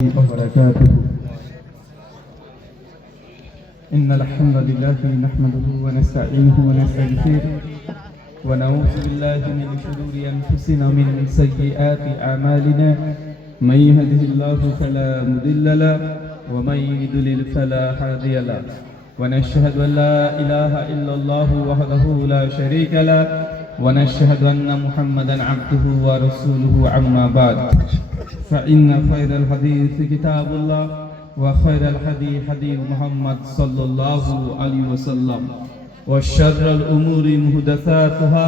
وبركاته. إن الحمد لله نحمده ونستعينه ونستغفره ونعوذ بالله من شرور أنفسنا ومن سيئات أعمالنا. من يهده الله فلا مضل له ومن يضلل فلا هادي له. ونشهد أن لا إله إلا الله وحده لا شريك له ونشهد أن محمدا عبده ورسوله. أما بعد، فإن خير الحديث كتاب الله وخير الهدي هدي محمد صلى الله عليه وسلم وشر الأمور محدثاتها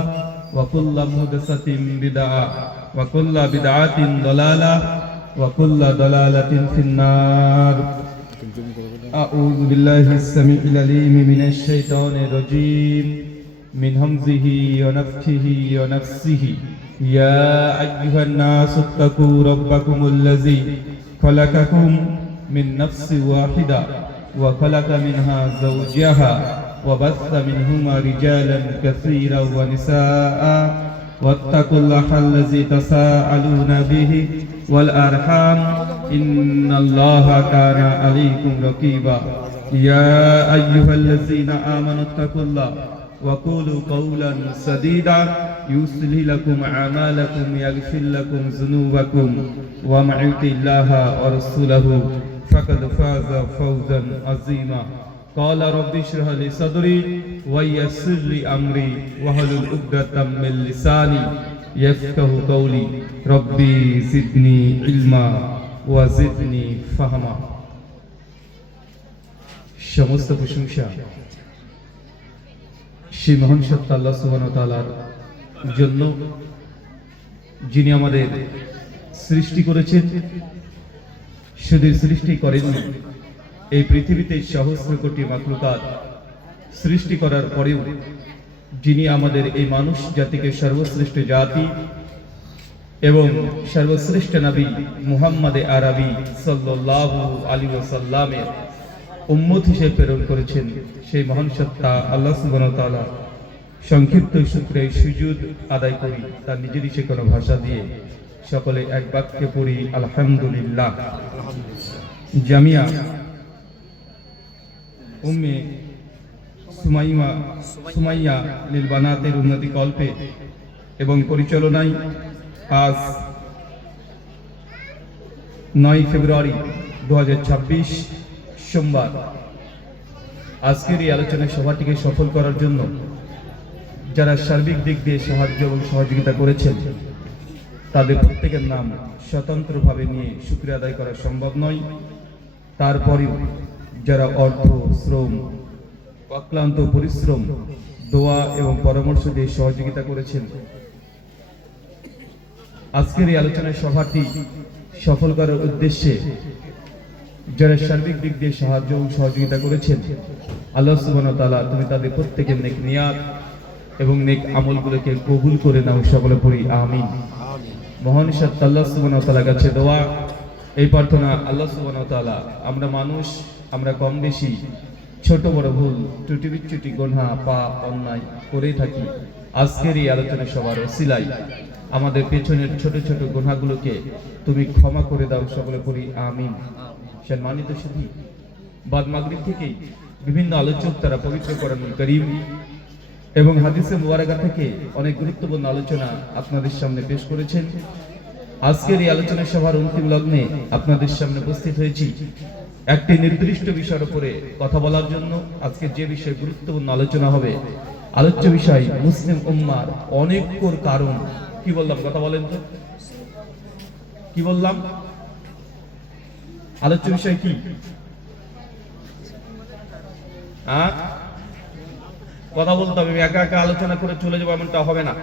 وكل محدثة بدعة وكل بدعة ضلالة وكل ضلالة في النار. أعوذ بالله السميع العليم من الشيطان الرجيم من همزه ونفخه ونفسه. يا أيها الناس اتقوا ربكم الذي خلقكم من نفس واحدة وخلق منها زوجها وبث منهما رجالا كثيرا ونساء واتقوا الله الذي تساءلون به والأرحام إن الله كان عليكم رقيبا. يا أيها الذين آمنوا اتقوا الله وقولوا قولا سديدا يصلح لكم أعمالكم يغفر لكم ذنوبكم ومن يطع الله ورسوله فقد فاز فوزا عظيما. قال رب اشرح لي صدري ويسر لي أمري واحلل عقدة من لساني يفقهوا قولي. ربي زدني علما وزدني فهما. সমস্ত প্রশংসা সেই মহান সত্তা আল্লাহ সুবহানাহু ওয়া তাআলার জন্য, যিনি আমাদের সৃষ্টি করেছেন। শুধু সৃষ্টি করেননি, এই পৃথিবীতে সহস্র কোটি মাখলুকাত সৃষ্টি করার পরেও যিনি আমাদের এই মানুষ জাতিকে সর্বশ্রেষ্ঠ জাতি এবং সর্বশ্রেষ্ঠ নবী মুহাম্মদ আরবি সাল্লাল্লাহু আলাইহি ওয়াসাল্লামের উম্মত হিসেবে প্রেরণ করেছেন, সেই মহান সত্তা আল্লাহ সুবহানাহু ওয়া তাআলা সংক্ষিপ্ত শুকরিয়া সুজুদ আদায় করি তার নিজের শেখানো ভাষা দিয়ে। সকলে এক বাক্যে পড়ি আলহামদুলিল্লাহ। জামিয়া উম্মে সুমাইয়া লিল বানাতের উন্নতি কল্পে এবং পরিচালনায় আজ 9 ফেব্রুয়ারি 2026 সোমবার আজকের এই আলোচনা সভাটিকে সফল করার জন্য যারা সার্বিক দিক দিয়ে সাহায্য এবং সহযোগিতা করেছেন তাদের প্রত্যেকের নাম স্বতন্ত্রভাবে নিয়ে শুকরিয়া আদায় করা সম্ভব নয়। তারপরেও যারা অর্থ, শ্রম, অক্লান্ত পরিশ্রম, দোয়া এবং পরামর্শ দিয়ে সহযোগিতা করেছেন, আজকের এই আলোচনা সভাটি সফল করার উদ্দেশ্যে যারা সার্বিক দিক দিয়ে সাহায্য এবং সহযোগিতা করেছেন, আল্লাহ সুবহানাহু ওয়া তাআলা তুমি তাদের প্রত্যেকের নেক নিয়াত এবং নেক আমলগুলোকে কবুল করে নাও। সকলে পড়ি আমিন। মহান সত্তা আল্লাহ সুবহানাহু ওয়া তাআলার কাছে দোয়া, এই প্রার্থনা, আল্লাহ সুবহানাহু ওয়া তাআলা আমরা মানুষ, আমরা কম বেশি ছোট বড় ভুল ত্রুটি বিচ্যুতি গুনাহ পাপ অন্যায় করেই থাকি। আজকের এই আলোচনা সবার ওসিলায় আমাদের পেছনের ছোট ছোট গুনাহগুলোকে তুমি ক্ষমা করে দাও। সকলে পড়ি আমিন। সম্মানিত সুধী, বাদ মাগরিব থেকেই বিভিন্ন আলোচক তারা পবিত্র কোরআনুল কারীম এবং হাদিসে মুবারাকা থেকে অনেক গুরুত্বপূর্ণ আলোচনা আপনাদের সামনে পেশ করেছেন। আজকের এই আলোচনা সভার অন্তিম লগ্নে আপনাদের সামনে উপস্থিত হয়েছি একটি নির্দিষ্ট বিষয়ের উপরে কথা বলার জন্য। আজকে যে বিষয়ে গুরুত্বপূর্ণ আলোচনা হবে, আলোচ্য বিষয় মুসলিম উম্মার অনেকর কারণ। কি বললাম? কথা বলেন তো, কি বললাম? আলোচ্য বিষয় কি? কথা বলতে হবে। একা একা আলোচনা করে চলে যাবো এমনটা হবে না।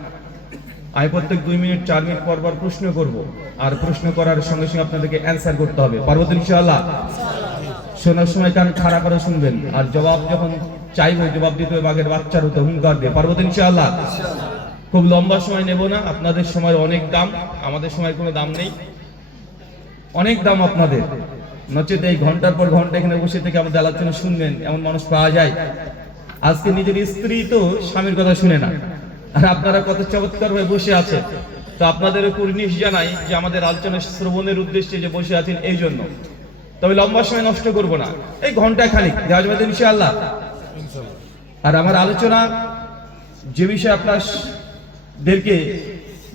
আমি প্রত্যেক 2 মিনিট 4 মিনিট পর পর প্রশ্ন করব, আর প্রশ্ন করার সঙ্গে সঙ্গে আপনাদেরকে অ্যান্সার করতে হবে। পারবো তো ইনশাআল্লাহ? শোনার সময় কান খাড়া করে শুনবেন, আর জবাব যখন চাইবো জবাব দিতে হবে বাঘের বাচ্চার হতো হুঙ্কার দিয়ে। পারবো তো ইনশাআল্লাহ? খুব লম্বা সময় নেব না, আপনাদের সময় অনেক দাম, আমাদের সময় কোনো দাম নেই, অনেক দাম আপনাদের। নচেত এই ঘন্টার পর ঘন্টা এখানে বসে থেকে আমাদের আলোচনা শুনবেন এমন মানুষ পাওয়া যায়। আজকে নিজের স্ত্রী তো স্বামীর কথা শুনে না, আর আপনারা কত চমৎকার ভাবে বসে আছেন। তো আপনাদের কুর্নিশ জানাই যে আমাদের আলোচনা শ্রবণের উদ্দেশ্যে যে বসে আছেন এই জন্য, তবে লম্বা সময় নষ্ট করব না, এই ঘন্টায় খানিক দেওয়া যাবে ইনশাআল্লাহ। আর আমার আলোচনা যে বিষয়ে আপনাদেরকে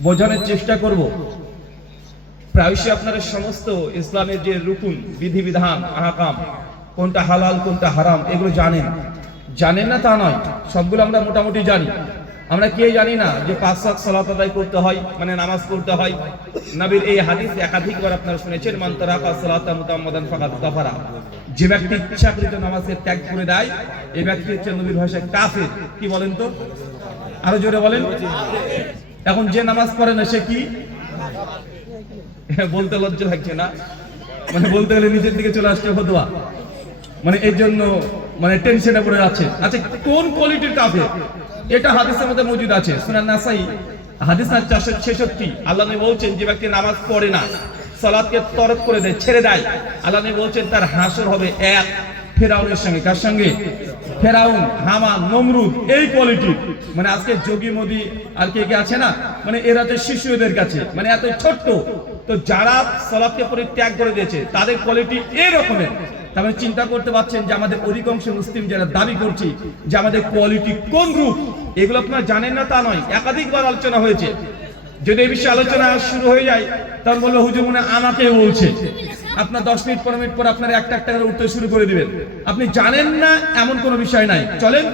বোঝানোর চেষ্টা করব, প্রায়শই আপনারা সমস্ত ইসলামের যে রুকুন, বিধিবিধান, আহকাম, কোনটা হালাল কোনটা হারাম এগুলো জানেন না তা নয়, সবগুলো আমরা মোটামুটি জানি। আমরা কে জানি না যে 5 ওয়াক্ত সালাত আদায় করতে হয়, মানে নামাজ পড়তে হয়। নবীর এই হাদিস একাধিকবার আপনারা শুনেছেন, মান তারাকা সালাতা মুতাম্মাদান ফাকাদ কাফারা, যে ব্যক্তি ইচ্ছাকৃত নামাজকে ত্যাগ করে দেয় এই ব্যক্তি হচ্ছে নবীর ভাষায় কাফের। কি বলেন তো, আরো জোরে বলেন। এখন যে নামাজ পড়ে না সে কি? বলতে লজ্জা লাগছে না, মানে বলতে গেলে নিজের দিকে চলে আসছে ফতোয়া, মানে এই জন্য মানে টেনশনে পড়ে যাচ্ছে। আচ্ছা, কোন কোয়ালিটির কাফের? এটা হাদিসের মধ্যে মজুদ আছে, সুনান নাসাই হাদিস 466। আল্লাহ নবী বলছেন যে ব্যক্তি নামাজ পড়ে না, সালাতকে তরক করে দেয়, ছেড়ে দেয়, আল্লাহ নবী বলছেন তার হাসর হবে এক ফেরাউনের সঙ্গে। কার সঙ্গে? ফেরাউন, হামান, নমরুদ, এই কোয়ালিটি। মানে আজকে যোগী মোদি আর কে কে আছে না, মানে এরা যে শিশুদের কাছে মানে এত ছোট্ট, তো যারা সালাতকে পরিত্যাগ করে দিয়েছে তাদের কোয়ালিটি এই রকমের। তাহলে চিন্তা করতে পারছেন যে আমাদের অধিকাংশ মুসলিম যারা দাবি করছি যে আমাদের কোয়ালিটি কোন রূপ, এগুলো আপনারা জানেন না তা নয়, একাধিকবার আলোচনা হয়েছে। যদি এই বিষয়ে আলোচনা শুরু হয়ে যায় তখন বললো হুজুর মনে আমাকে বলছে। আপনার 10 মিনিট 15 মিনিট পর আপনারা একটা একটা করে উঠতে শুরু করে দিবেন। আপনি জানেন না এমন কোনো বিষয় নাই। চলেন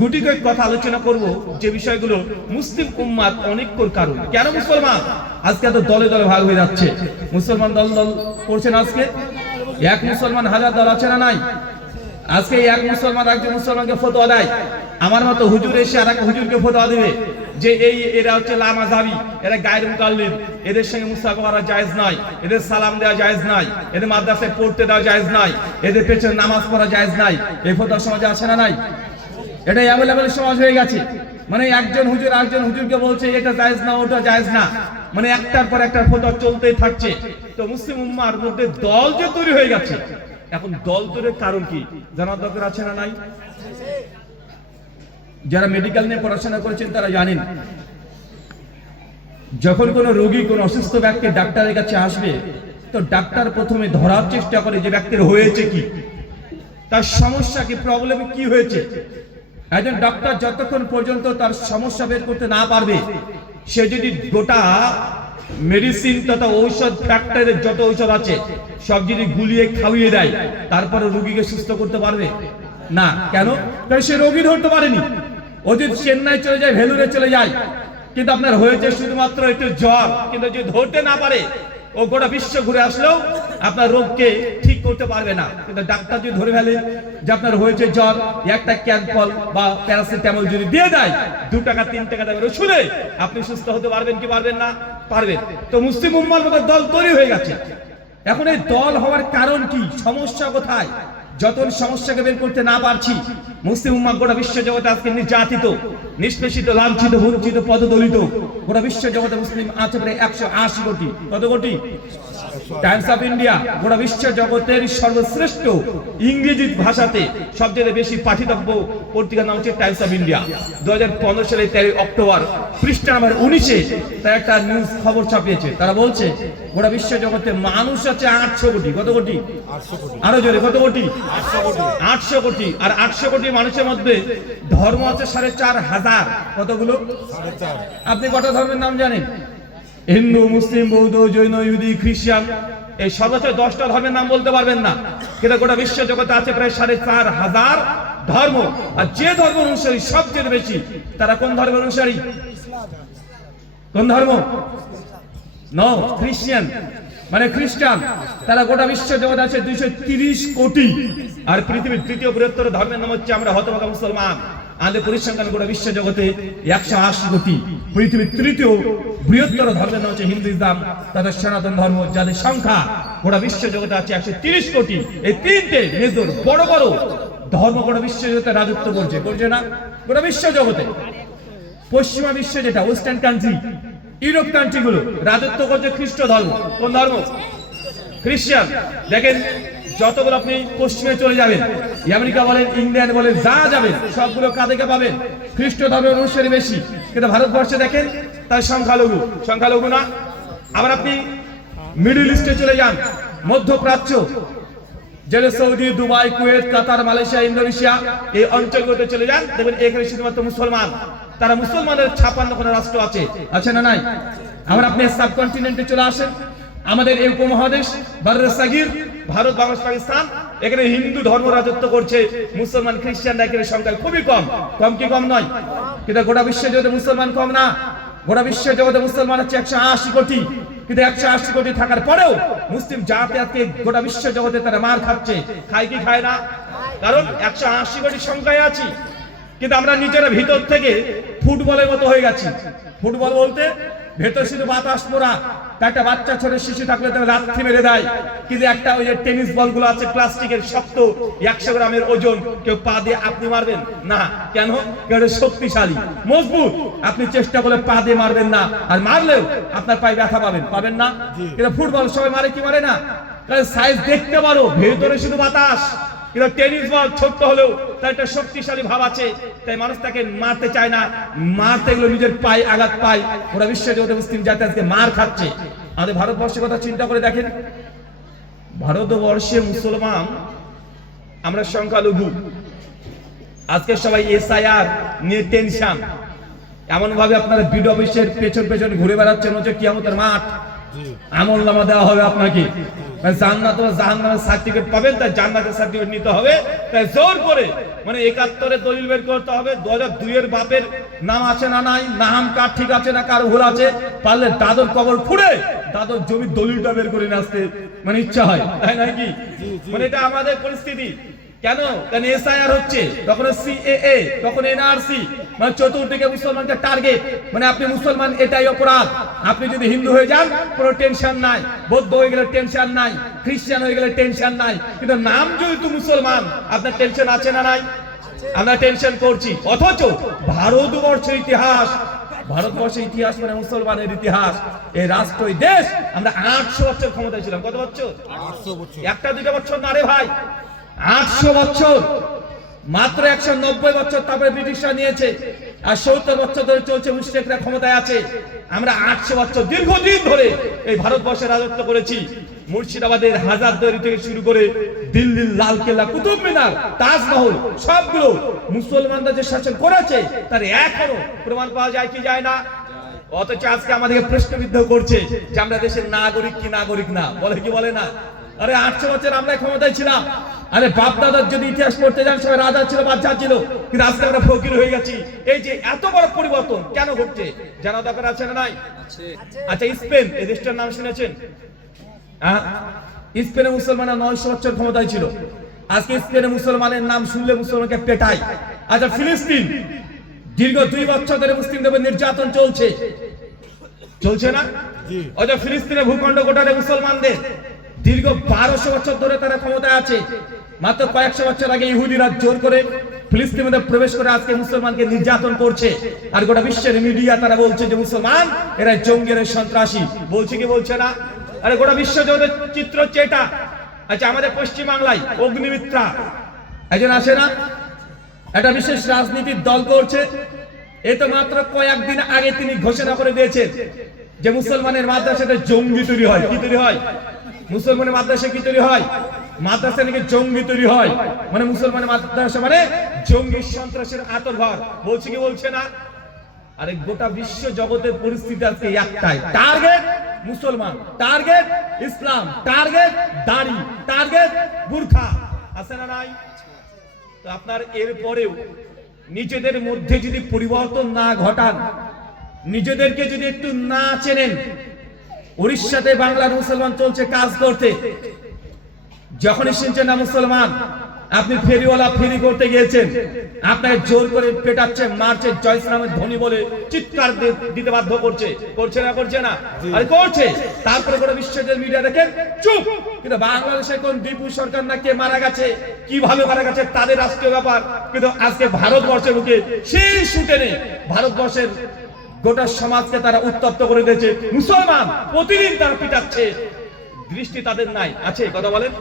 গুটি কয়েক কথা আলোচনা করব যে বিষয়গুলো মুসলিম উম্মাত অনেকর কারণ। কেন মুসলমান আজকে এত দলে দলে ভাগ হয়ে যাচ্ছে? মুসলমান দল দল করছেন আজকে, এক মুসলমান হাজার দল আছে না নাই? আজকে এক মুসলমান একজন মুসলমানকে ফতোয়া দেয়, আমার মতো হুজুর এসে আর এক হুজুরকে ফতোয়া দেবে যে এরা হচ্ছে লামাযাবি, এরা গায়রুল মুকাল্লিদ, এদের সঙ্গে মুসাফা করা জায়েজ নয়, এদের সালাম দেওয়া জায়েজ নয়, এদের মাদ্রাসায় পড়তে দেওয়া জায়েজ নয়, এদের পেছনে নামাজ পড়া জায়েজ নয়। এই ফতোয়া সমাজে আছে না নাই? এটা অ্যাভেলেবল সমাজ হয়ে গেছে। মানে একজন হুজুর আরেকজন হুজুরকে বলছে এটা জায়েজ না, ওটা জায়েজ না, মানে একটার পর একটা ফতোয়া চলতেই থাকছে। তো মুসলিম উম্মার মধ্যে দল যে তৈরি হয়ে গেছে, এখন দল তৈরির কারণ কি জানার দরকার আছে না নাই? যারা মেডিকেল নিয়ে পড়াশোনা করেছেন তারা জানেন, যখন কোনো রোগী, কোনো অসুস্থ ব্যক্তি ডাক্তারের কাছে আসবে, তো ডাক্তার প্রথমে ধরার চেষ্টা করে যে ব্যক্তির হয়েছে কি, তার সমস্যা কি, প্রবলেম কি হয়েছে। একজন ডাক্তার যতক্ষণ পর্যন্ত তার সমস্যা বের করতে না পারবে, সে যদি গোটা মেডিসিন তথা ঔষধ, ফ্যাক্টরির যত ঔষধ আছে সব যদি গুলিয়ে খাওয়িয়ে দেয়, তারপরে রোগীকে সুস্থ করতে পারবে না। কেন? কারণ সে রোগী ধরতে পারেনি। ও যদি চেন্নাই চলে যায়, ভেলুরে চলে যায়, কিন্তু আপনার হয়েছে শুধুমাত্র একটু জ্বর, কিন্তু যদি ধরতে না পারে ও গোটা বিশ্ব ঘুরে আসলেও আপনার রোগকে ঠিক করতে পারবে না। কিন্তু ডাক্তার যদি ধরে ফেলে যে আপনার হয়েছে জ্বর, একটা ক্যানফল বা প্যারাসিটামল যদি দিয়ে দেয়, 2 টাকা 3 টাকা দামের ওষুধে আপনি সুস্থ হতে পারবেন কি পারবেন না? পারবেন। তো মুসলিম উম্মার মতো দল তৈরি হয়ে গেছে। এখন এই দল হওয়ার কারণ কি, সমস্যা কোথায়? যত সমস্যাকে বের করতে না পারছি, মুসলিম উম্মাহ গোটা বিশ্ব জগতে আজকে নির্যাতিত, নিষ্পেষিত, লাঞ্ছিত, বঞ্চিত, পদদলিত। গোটা বিশ্ব জগতে মুসলিম আছে প্রায় 180 কোটি। কত কোটি? টাইমস অফ ইন্ডিয়া গোটা বিশ্ব জগতের সর্বশ্রেষ্ঠ ইংরেজি ভাষাতে সবচেয়ে বেশি পাঠিতব্য পত্রিকার নাম হচ্ছে টাইমস অফ ইন্ডিয়া। 2015 সালের 13 অক্টোবর পৃষ্ঠা নাম্বার 19-এ তার একটা নিউজ খবর ছাপিয়েছে। তারা বলছে গোটা বিশ্ব জগতে মানুষ আছে 800 কোটি। কত কোটি? 800 কোটি। আরো জোরে, কত কোটি? 800 কোটি। 800 কোটি। আর 800 কোটি মানুষের মধ্যে ধর্ম আছে 4,500। কতগুলো? 4,500। আপনি কত ধর্মের নাম জানেন? হিন্দু, মুসলিম, বৌদ্ধ, জৈন, ইহুদি, খ্রিস্টান, এই সর্বোচ্চ 10টা ধর্মের নাম বলতে পারবেন না। কিন্তু গোটা বিশ্ব জগতে আছে প্রায় 4,500 ধর্ম। আর যে ধর্ম অনুসারী সবচেয়ে বেশি, তারা কোন ধর্মের অনুসারী? কোন ধর্ম? নো, খ্রিস্টান, মানে খ্রিস্টান। তারা গোটা বিশ্ব জগতে আছে 230 কোটি। আর পৃথিবীর তৃতীয় বৃহত্তর ধর্মের নাম হচ্ছে আমরা হতভাগা মুসলমান। আমাদের পরিসংখ্যান গোটা বিশ্ব জগতে 180 কোটি। পৃথিবীর তৃতীয় বৃহত্তর ধর্মের নাম হচ্ছে হিন্দু, ইসলাম, তাদের সনাতন ধর্ম, যাদের সংখ্যা গোটা বিশ্ব জগতে আছে 130 কোটি। এই তিনটে মেজর বড় বড় ধর্ম গোটা বিশ্ব জগতে রাজত্ব করছে না? গোটা বিশ্ব জগতে পশ্চিমা বিশ্বে যেটা ওয়েস্টার্ন কান্ট্রি, ইউরোপ কান্ট্রি গুলো রাজত্ব করছে খ্রিস্ট ধর্ম। কোন ধর্ম? খ্রিস্টান। দেখেন যতগুলো আপনি পশ্চিমে চলে যাবেন, আমেরিকা বলেন, ইংল্যান্ড বলেন, যা যাবেন সবগুলো কাদেরকে পাবেন? খ্রিস্ট ধর্মের অনুসারী বেশি। কিন্তু ভারতবর্ষে দেখেন তার সংখ্যালঘু, সংখ্যালঘু না। আবার আপনি মিডল ইস্টে চলে যান, মধ্যপ্রাচ্য, যেটা সৌদি, দুবাই, কুয়েত, কাতার, মালয়েশিয়া, ইন্দোনেশিয়া, এই অঞ্চলগুলোতে চলে যান, দেখবেন এখানে শুধুমাত্র মুসলমান। তারা মুসলমানের 56 রাষ্ট্র আছে, আছে না নাই? আবার আপনি সাবকন্টিনেন্টে চলে আসেন, আমাদের এই উপমহাদেশ বাররে সাগির, ভারত, বাংলাদেশ, পাকিস্তান, এখানে হিন্দু ধর্ম রাজত্ব করছে, মুসলমান খ্রিস্টানরা এখানে সংখ্যা খুবই কম। কম কি কম নয়? কিন্তু গোটা বিশ্ব জগতে মুসলমান কম না, গোটা বিশ্ব জগতে মুসলমান হচ্ছে 180 কোটি। কিন্তু 180 কোটি থাকার পরেও মুসলিম জাতি আজকে গোটা বিশ্ব জগতে তারা মার খাচ্ছে। খায় কি খায় না? কারণ 180 কোটি সংখ্যায় আছি, কিন্তু আমরা নিজেরা ভিতর থেকে ফুটবলের মতো হয়ে গেছি। ফুটবল বলতে ভেতর শুধু বাতাস পোড়া, একটা বাচ্চা ছোট শিশু থাকলে তাকে লাথি মেরে দেয়। কিন্তু একটা ওই যে টেনিস বল গুলো আছে প্লাস্টিকের, শক্ত, 100 গ্রামের ওজন, কেউ পা দিয়ে আপনি মারবেন না। কেন? কেউ শক্তিশালী, মজবুত, আপনি চেষ্টা করলে পা দিয়ে মারবেন না, আর মারলেও আপনার পায়ে ব্যথা পাবেন না। কিন্তু ফুটবল সবাই মারে কি মারে না? সাইজ দেখতে পারো, ভেতরে শুধু বাতাস। কিন্তু টেনিস বল ছোট্ট হলেও তার একটা শক্তিশালী ভাব আছে, তাই মানুষ তাকে মারতে চায় না। মারতে গেলে নিজের পায়ে আঘাত পায়। ওরা বিশ্ব জগতে মুসলিম জাতি আজকে মার খাচ্ছে। আমাদের ভারতবর্ষের কথা চিন্তা করে দেখেন, ভারতবর্ষে মুসলমান আমরা সংখ্যালঘু। আজকে সবাই SIR নিয়ে টেনশন, এমন ভাবে আপনারা বিড অফিসের পেছন পেছন ঘুরে বেড়াচ্ছেন হচ্ছে কিয়ামতের মাঠ। আমলনামা দেওয়া হবে আপনাকে, জান্নাত ও জাহান্নামের সার্টিফিকেট পাবেন, তাই জান্নাতের সার্টিফিকেট নিতে হবে। তাই জোর করে 71-এর দলিল বের করতে হবে, 2002-এর বাপের নাম আছে না নাই, নাম কার ঠিক আছে না কার ভুল আছে, পারলে দাদর কবর খুঁড়ে দাদর জমির দলিলটা বের করে নিয়ে আসতে ইচ্ছা হয়, তাই নাকি? এটা আমাদের পরিস্থিতি। কেন? কারণ SIR হচ্ছে, তখন CAA, তখন NRC, চতুর্দিকে মুসলমানকে টার্গেট। আপনি মুসলমান, এটাই অপরাধ। আপনি যদি হিন্দু হয়ে যান কোনো টেনশন নাই, বৌদ্ধ হয়ে গেলে টেনশন নাই, খ্রিস্টান হয়ে গেলে টেনশন নাই, কিন্তু নাম যেহেতু মুসলমান, আপনার টেনশন আছে না নাই? আমরা টেনশন করছি। অথচ ভারতবর্ষের ইতিহাস, ভারতবর্ষের ইতিহাস মুসলমানের ইতিহাস। এই রাষ্ট্র, এই দেশ, আমরা 800 বছর ক্ষমতায় ছিলাম। কত বছর? 800 বছর। একটা দুটো বছর না রে ভাই, 800 বছর। মাত্র 190 বছর তারপরে ব্রিটিশরা নিয়েছে, আর 70 বছর ধরে চলছে মুশরিকরা ক্ষমতায় আছে। আমরা 800 বছর দীর্ঘদিন ধরে এই ভারতবর্ষে রাজত্ব করেছি। মুর্শিদাবাদের হাজারদুয়ারি থেকে শুরু করে দিল্লির লালকেল্লা, কুতুব মিনার, তাজমহল, সবগুলো মুসলমানরা যে শাসন করেছে তার এখনো প্রমাণ পাওয়া যায় কি যায় না? অথচ আজকে আমাদেরকে প্রশ্নবিদ্ধ করছে যে আমরা দেশের নাগরিক কি নাগরিক না, বলে কি বলে না? আরে 800 বছর আমরা ক্ষমতায় ছিলাম। আরে বাপ দাদার যদি ইতিহাস পড়তে যান, সবাই রাজা ছিল, বাদশা ছিল, কিন্তু আজকে আমরা ফকির হয়ে গেছি। এই যে এত বড় পরিবর্তন কেন ঘটছে জানা দরকার আছে না নাই? আচ্ছা, স্পেন, এই দেশটার নাম শুনেছেন? স্পেনে মুসলমানরা 900 বছর ক্ষমতায় ছিল। আজকে স্পেনে মুসলমানের নাম শুনলে মুসলমানকে পেটায়। আচ্ছা, ফিলিস্তিন, দীর্ঘ 2 বছর ধরে মুসলিমদের নির্যাতন চলছে, চলছে না? আচ্ছা, ফিলিস্তিনের ভূখণ্ড গোটাতে মুসলমানদের দীর্ঘ 1200 বছর ধরে তারা ক্ষমতায় আছে। মাত্র কয়েকশো বছর আগে ইহুদিরা জোর করে ফিলিস্তিনে প্রবেশ করে আজকে মুসলমানকে নির্যাতন করছে। আর গোটা বিশ্বের মিডিয়া তারা বলছে যে মুসলমান এরা জঙ্গি, এরা সন্ত্রাসী। বলছে কি বলছে না? আরে গোটা বিশ্ব জগতের চিত্র হচ্ছে এটা। আচ্ছা, আমাদের পশ্চিম বাংলায় অগ্নিমিত্রা একজন আসে না, একটা বিশেষ রাজনীতির দল করছে। এই তো মাত্র কয়েকদিন আগে তিনি ঘোষণা করে দিয়েছেন যে মুসলমানের মাদ্রাসাতে জঙ্গি তৈরি হয়। কি তৈরি হয়? মুসলমানের মাদ্রাসা কি তৈরি হয়? মাদ্রাসা নাকি জঙ্গি তৈরি হয়। মুসলমানের মাদ্রাসা জঙ্গি সন্ত্রাসের আতরঘর। বলছে কি বলছে না? আরে গোটা বিশ্ব জগতের পরিস্থিতি আজকে একটাই, টার্গেট মুসলমান, টার্গেট ইসলাম, টার্গেট দাড়ি, টার্গেট বুরখা। আছে না নাই? তো আপনার এরপরেও নিজেদের মধ্যে যদি পরিবর্তন না ঘটান, নিজেদেরকে যদি একটু না চেনেন, উড়িষ্যাতে বাংলার মুসলমান চলছে কাজ করতে, যখনই শুনছেন না মুসলমান, আপনি ফেরিওয়ালা ফেরি করতে গিয়েছেন, আপনাকে জোর করে পেটাচ্ছে, মারছে, জয় শ্রীরামের ধ্বনি বলে চিৎকার দিতে বাধ্য করছে। করছে না? করছে না? আরে করছে। তারপরে গোটা বিশ্বের মিডিয়া দেখেন চুপ। কিন্তু বাংলাদেশে কোন দীপু সরকার না কে মারা গেছে, কিভাবে মারা গেছে তাদের রাষ্ট্রীয় ব্যাপার। কিন্তু আজকে ভারতবর্ষের মুখে সেই শুটে নেই, ভারতবর্ষের গোটা সমাজকে তারা উত্তপ্ত করে দিয়েছে। মুসলমান প্রতিদিন তারা পিটাচ্ছে, দৃষ্টি তাদের নাই। আছে? কথা বলেন।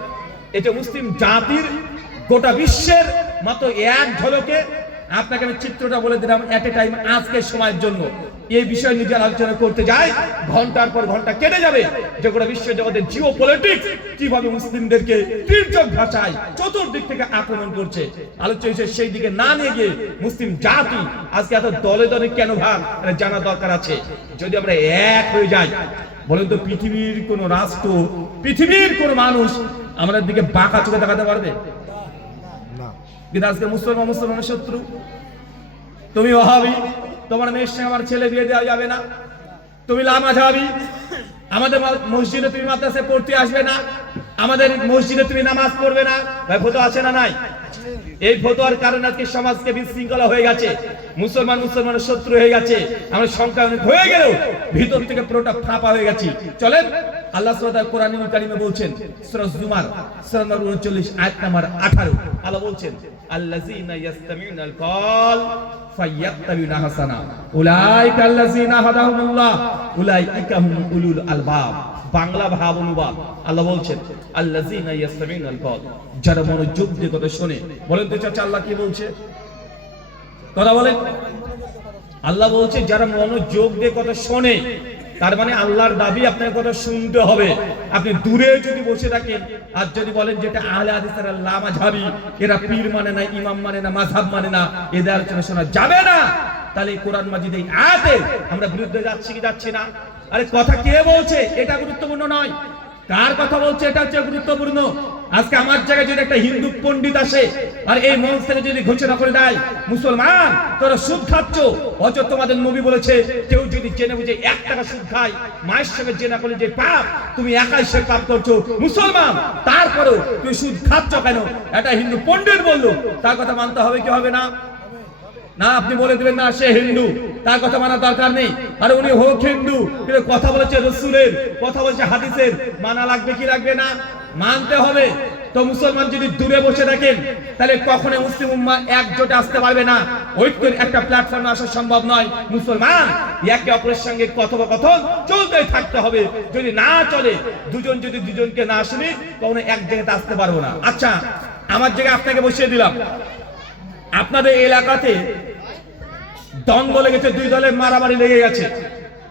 এটা মুসলিম জাতির গোটা বিশ্বের মাত্র এক ঝলকে আপনাকে আমি চিত্রটা বলে দিলাম এট এ টাইম, আজকের সময়ের জন্য। এই বিষয়ে নিজের আলোচনা করতে যায়, ঘন্টার পর ঘন্টা কেটে যাবে যে গোটা বিশ্ব জগতের জিও পলিটিক্স কিভাবে মুসলিমদেরকে তীর্যক ভাষায় চতুর্দিক থেকে আক্রমণ করছে। আলোচনা হিসেবে সেই দিকে না নিয়ে গিয়ে মুসলিম জাতি আজকে এত দলে দলে কেন ভাগ জানা দরকার আছে। যদি আমরা এক হয়ে যাই, বলেন তো পৃথিবীর কোন রাষ্ট্র, পৃথিবীর কোন মানুষ আমাদের দিকে বাঁকা চোখে দেখাতে পারবে? কিন্তু আজকে মুসলমানের শত্রু। তুমি ওয়াহাবি, তোমার মেয়ের সঙ্গে আমার ছেলে বিয়ে দেওয়া যাবে না। তুমি লামাঝাবি, আমাদের মসজিদে তুমি মাদ্রাসায় পড়তে আসবে না, আমাদের মসজিদে তুমি নামাজ পড়বে না। ভাই ফতোয়া আছে না নাই? এই ফতোয়ার কারণে আজকে সমাজকে বিশৃঙ্খলা হয়ে গেছে, মুসলমানের শত্রু হয়ে গেছে। আমরা সংখ্যা অনেক হয়ে গেলেও ভিতর থেকে পুরোটা ফাঁপা হয়ে গেছি। চলেন আল্লাহ সুবহানাহু ওয়া তাআলা কোরআনুল কারীমে বলছেন, সূরা জুমার সূরা নম্বর 39 আয়াত নম্বর 18, আল্লাহ বলছেন আল্লাযীনা ইয়াসতামিউনাল কওল ফায়াত্তাবিউনা হাসানা উলাইকা আল্লাযীনা হাদাহুমুল্লাহ উলাইকা হুম উলুল আলবাব। বাংলা ভাব অনুবাদ, আল্লাহ বলছেন আল্লাযীনা ইয়াসতামিউনাল কওল, যারা মনোযোগ দিয়ে কথা শোনে। বলেন তো চাচা আল্লাহ কি বলছে? কথা বলেন। আল্লাহ বলছে যারা মনোযোগ দিয়ে কথা শোনে, তার মানে আল্লাহর দাবি আপনার কথা শুনতে হবে। আপনি দূরে যদি বসে থাকেন আর যদি বলেন যেটা আহলে হাদিসের লামাঝাবি, এরা পীর মানে না, ইমাম মানে না, মাযহাব মানে না, এদের আলোচনা শোনা যাবে না, তাহলে কোরআন মাজিদে এই আয়াতে আমরা বিরুদ্ধে যাচ্ছি কি যাচ্ছি না? আরে কথা কে বলছে এটা গুরুত্বপূর্ণ নয়, কার কথা বলছে এটা হচ্ছে গুরুত্বপূর্ণ। আজকে আমার জায়গায় যদি একটা হিন্দু পণ্ডিত আসে আর এই মঞ্চ থেকে যদি ঘোষণা করে দেয়, মুসলমান তোরা সুদ খাচ্ছ, অথচ তোমাদের নবী বলেছে কেউ যদি জেনে বুঝে 1 টাকা সুদ খায়, মায়ের সঙ্গে জেনা করলে যে পাপ, তুমি একাই সে পাপ করছো মুসলমান, তারপরেও তুমি সুদ খাচ্ছ কেন? এটা হিন্দু পণ্ডিত বললো, তার কথা মানতে হবে কি হবে না? না আপনি বলে দিবেন না সে হিন্দু, তার কথা মানার দরকার নেই। আর উনি হোক হিন্দু, কিন্তু কথা বলেছে রাসূলের, কথা বলেছে হাদিসের, মানা লাগবে কি লাগবে না? মানতে হবে। তো মুসলমান যদি দূরে বসে থাকেন, তাহলে কখনো মুসলিম উম্মাহ একজোটে আসতে পারবে না, ঐক্যের একটা প্ল্যাটফর্মে আসা সম্ভব নয়। মুসলমান একে অপরের সঙ্গে কথোপকথন চলতেই থাকতে হবে। যদি না চলে, দুজন যদি দুজনকে না শুনি, কখনো এক জায়গাতে আসতে পারবো না। আচ্ছা, আমার জায়গায় আপনাকে বসিয়ে দিলাম, আপনাদের এলাকাতে দ্বন্দ্ব লেগেছে, 2 দলের মারামারি লেগে গেছে,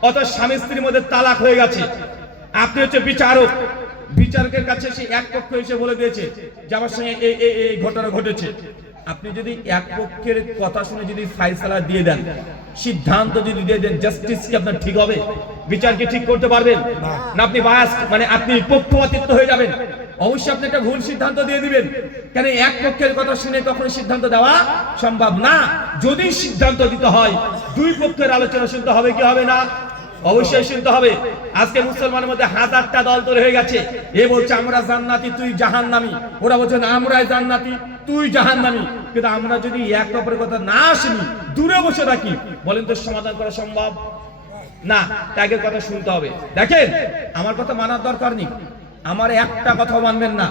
অত স্বামী স্ত্রীর মধ্যে তালাক হয়ে গেছে। আপনি হচ্ছে বিচারক, বিচারকের কাছে সে এক পক্ষ এসে বলে দিয়েছে যে আমার সঙ্গে এই ঘটনা ঘটেছে। আপনি যদি এক পক্ষের কথা শুনে যদি ফায়সালা দিয়ে দেন, সিদ্ধান্ত যদি দিয়ে দেন, জাস্টিস কি আপনার ঠিক হবে? বিচার কি ঠিক করতে পারবেন না? আপনি বায়াস, মানে আপনি পক্ষপাতিত্ব হয়ে যাবেন। অবশ্যই আপনি একটা ভুল সিদ্ধান্ত দিয়ে দিবেন। কেন এক পক্ষের কথা শুনে কখনো সিদ্ধান্ত দেওয়া সম্ভব না। যদি সিদ্ধান্ত দিতে হয়, 2 পক্ষের আলোচনা শুনতে হবে কি হবে না? অবশ্যই শুনতে হবে। আজকে মুসলমানের মধ্যে 1000টা দল তৈরি হয়ে গেছে। এ বলছে আমরা জান্নাতি, তুই জাহান্নামী, ওরা বলছে না আমরাই জান্নাতি, তুই জাহান্নামী। কিন্তু আমরা যদি এক অপরের কথা না শুনি, দূরে বসে থাকি, বলেন তো সমাধান করা সম্ভব না? ত্যাগের কথা শুনতে হবে। দেখেন, আমার কথা মানার দরকার নেই, আমার একটা কথা মানবেন না,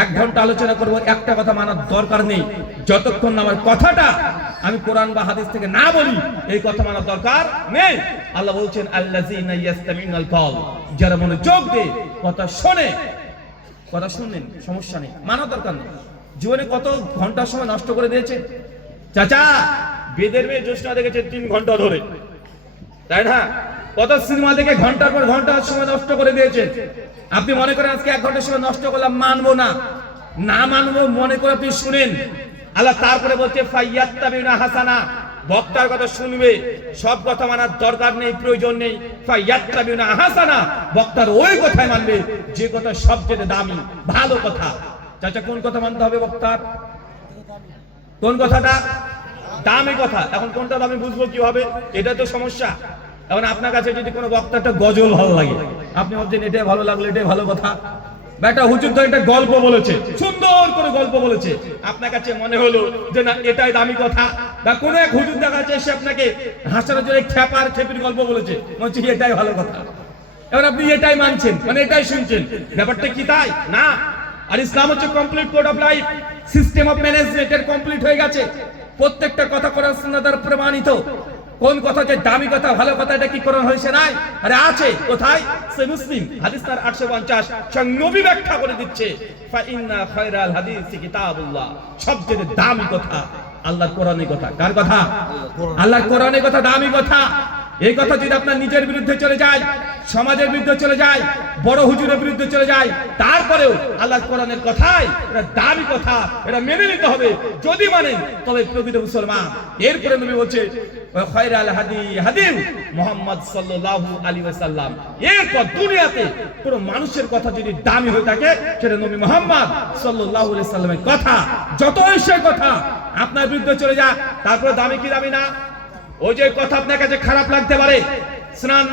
1 ঘন্টা আলোচনা করব, একটা কথা মানার দরকার নেই। যতক্ষণ আমার কথাটা আমি কোরআন বা হাদিস থেকে না বলি, এই কথা মানার দরকার নেই। আল্লাহ বলছেন আল্লাযীনা ইয়াসতামিউনাল কওল, যারা মনোযোগ দিয়ে কথা শোনে। কথা শুনলেন, সমস্যা নেই, মানার দরকার নেই। জীবনে কত ঘন্টার সময় নষ্ট করে দিয়েছে চাচা। বেদের মেয়ে জ্যোৎস্না দেখেছে 3 ঘন্টা ধরে, তাই না? কত সিনেমা দেখে ঘন্টার পর ঘন্টা সময় নষ্ট করে দিয়েছে। আপনি মনে করেন আজকে 1 ঘন্টা সময় নষ্ট করলাম, মানবো না, না মানবো মনে করে আপনি শুনেন। আল্লাহ তারপরে বলছে ফায়াত্তাবিউনা হাসানা, বক্তার কথা শুনবে, সব কথা মানার দরকার নেই, প্রয়োজন নেই। ফায়াত্তাবিউনা হাসানা, বক্তার ওই কথাই মানবে যে কথা সবচেয়ে দামি, ভালো কথা। চাচা কোন কথা মানতে হবে বক্তার? কোন কথাটা দামি কথা? এখন কোনটা দামি বুঝবো কিভাবে? এটা তো সমস্যা। এখন আপনার কাছে যদি কোনো বক্তা একটা গজল ভালো লাগে, আপনি ভাবছেন এটাই ভালো লাগলো, এটাই ভালো কথা। বা একটা হুজুর তো একটা গল্প বলেছে, সুন্দর করে গল্প বলেছে, আপনার কাছে মনে হলো যে না এটাই দামি কথা। বা কোনো এক হুজুর দেখা যাচ্ছে সে আপনাকে হাসানোর জন্য খেপার খেপির গল্প বলেছে, মনে হচ্ছে এটাই ভালো কথা। এবার আপনি এটাই মানছেন, মানে এটাই শুনছেন। ব্যাপারটা কি তাই না? আর ইসলাম হচ্ছে complete code of life, system of management এর কমপ্লিট হয়ে গেছে। প্রত্যেকটা কথা কোরআন সুন্নাহ দ্বারা প্রমাণিত। কোন কথা যে দামি কথা, ভালো কথা, এটা কি কোরআন হয়েছে নাই? আরে আছে। কোথায়? সে মুসলিম হাদিস নাম্বার 850 স্বয়ং নবী ব্যাখ্যা করে দিচ্ছে, ফা ইন্না খায়রাল হাদিসি কিতাবুল্লাহ, সবচেয়ে দামি কথা আল্লাহর কোরআনের কথা। কার কথা? আল্লাহর কোরআনের কথা দামি কথা। এই কথা যদি আপনার নিজের বিরুদ্ধে চলে যায়, সমাজের বিরুদ্ধে চলে যায়, বড় হুজুরের বিরুদ্ধে চলে যায়, তারপরেও আল্লাহ কোরআনের কথাই এটা দাবি কথা, এটা মেনে নিতে হবে। যদি মানেন তবে প্রকৃত মুসলমান। এরপরে নবী বলছে খায়রাল হাদি হাদি মুহাম্মদ সাল্লাল্লাহু আলাইহি ওয়াসাল্লাম। এরপর দুনিয়াতে কোন মানুষের কথা যদি দামি হয়ে থাকে সেটা নবী মুহাম্মদ সাল্লাল্লাহু আলাইহি ওয়াসাল্লামের কথা। যতই সে কথা আপনার বিরুদ্ধে চলে যায়, তারপরে দামি কি দামি না, ওই যে কথা আপনার কাছে খারাপ লাগতে পারে। সুনান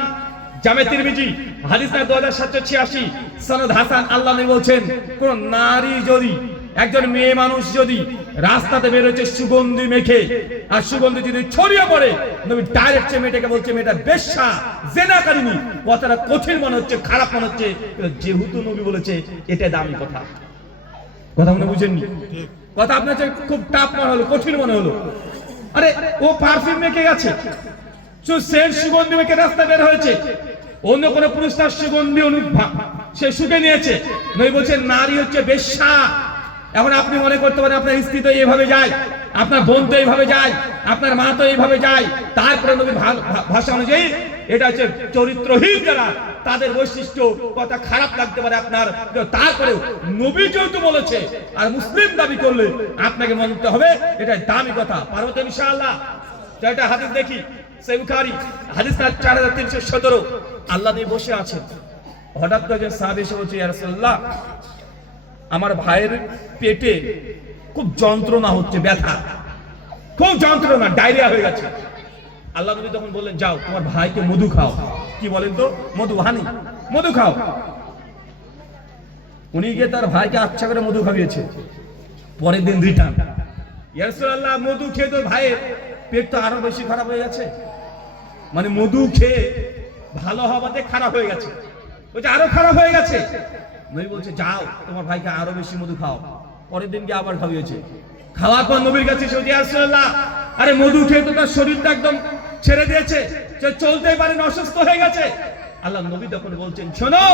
জামে তিরমিজি হাদিস নাম্বার 2786 সনদ হাসান। আল্লাহ নবী বলছেন কোন নারী যদি, একজন মেয়ে মানুষ যদি রাস্তাতে বের হচ্ছে সুগন্ধি মেখে, আর সুগন্ধি যদি ছড়িয়ে পড়ে, নবী ডাইরেক্ট মেয়েটাকে বলছে মেয়েটা বেশ্যা, জেনাকারিনী। কথাটা কঠিন মনে হচ্ছে, খারাপ মনে হচ্ছে, যেহেতু নবী বলেছে এটা দামি কথা। কথা মনে বুঝেননি? কথা আপনার খুব টাফ মনে হলো, কঠিন মনে হলো। আরে ও পারফিউম মেখে গেছে, সেন্ট সুগন্ধি মেখে রাস্তা বের হয়েছে, অন্য কোন পুরুষ তার সুগন্ধি সে শুকে নিয়েছে। নবী বলছেন নারী হচ্ছে বেশ্যা। এখন আপনি মনে করতে পারেন আপনার স্ত্রী তো এইভাবে যায়, আপনার বোন তো এইভাবে যায়, আপনার মা তো এইভাবে যায়, তারপরে নবীর ভাষা অনুযায়ী এটা হচ্ছে চরিত্রহীন যারা, তাদের বৈশিষ্ট্য কথা খারাপ লাগতে পারে আপনার, তারপরেও নবী যেহেতু বলেছে আর মুসলিম দাবি করলে আপনাকে মানতে হবে এটা দামি কথা। পারবো তো ইনশাআল্লাহ? এটা হাদিস দেখি সহিহ বুখারী হাদিস নাম্বার 4317। আল্লাহ নবী বসে আছেন, হঠাৎ করে যে সাহাবী এসে বলছে ইয়া রাসূলুল্লাহ আমার ভাইয়ের পেটে খুব যন্ত্রণা হচ্ছে, ব্যথা, খুব যন্ত্রণা, ডায়রিয়া হয়ে গেছে। আল্লাহ নবী তখন বললেন যাও তোমার ভাইকে মধু খাও। কি বলেন তো? মধু, হানি, মধু খাও। উনি গিয়ে তার ভাইকে আচ্ছা করে মধু খাইয়েছে। পরের দিন রিটার্ন, ইয়া রাসূলুল্লাহ মধু খেয়ে তো ভাইয়ের পেট তো আরো বেশি খারাপ হয়ে গেছে, মানে মধু খেয়ে ভালো হওয়াতে খারাপ হয়ে গেছে, বলছে আরো খারাপ হয়ে গেছে। নবী বলছে যাও তোমার ভাইকে আরো বেশি মধু খাও। পরের দিন গিয়ে আবার খাইয়েছে। খাওয়ার পর নবীর কাছে এসে ইয়া রাসূলুল্লাহ আরে মধু খেয়ে তো তার শরীরটা একদম ছেড়ে দিয়েছে, সে চলতেই পারে না, অসুস্থ হয়ে গেছে। আল্লাহ নবী তখন বলছেন শোনো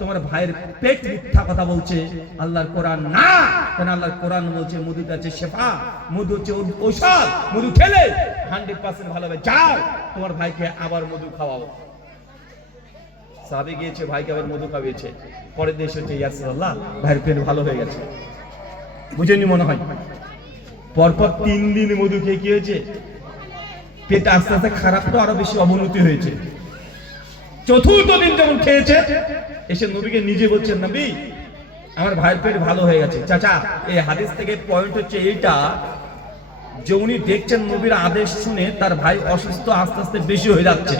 তোমার ভাইয়ের পেট মিথ্যা কথা বলছে, আল্লাহর কোরআন না। কারণ আল্লাহর কোরআন বলছে মধু আছে শেফা, মধু হচ্ছে ঔষধ, মধু খেলে 100% ভালো হবে। যাও তোমার ভাইকে আবার মধু খাওয়াও। সাহাবী গিয়েছে, ভাইকে আবার মধু খাওয়িয়েছে। পরের দিন হচ্ছে ইয়া রাসূলুল্লাহ ভাইয়ের পেট ভালো হয়ে গেছে। বুঝেনি মনে হয়? পরপর 3 দিন মধু খেয়ে কি হয়েছে? পেট আস্তে আস্তে খারাপ, তো আরো বেশি অবনতি হয়েছে। চতুর্থ দিন যখন খেয়েছে এসে নবীকে নিজে বলছেন নবী আমার ভাইয়ের পেট ভালো হয়ে গেছে। চাচা এই হাদিস থেকে পয়েন্ট হচ্ছে এইটা যে উনি দেখছেন নবীর আদেশ শুনে তার ভাই অসুস্থ আস্তে আস্তে বেশি হয়ে যাচ্ছে,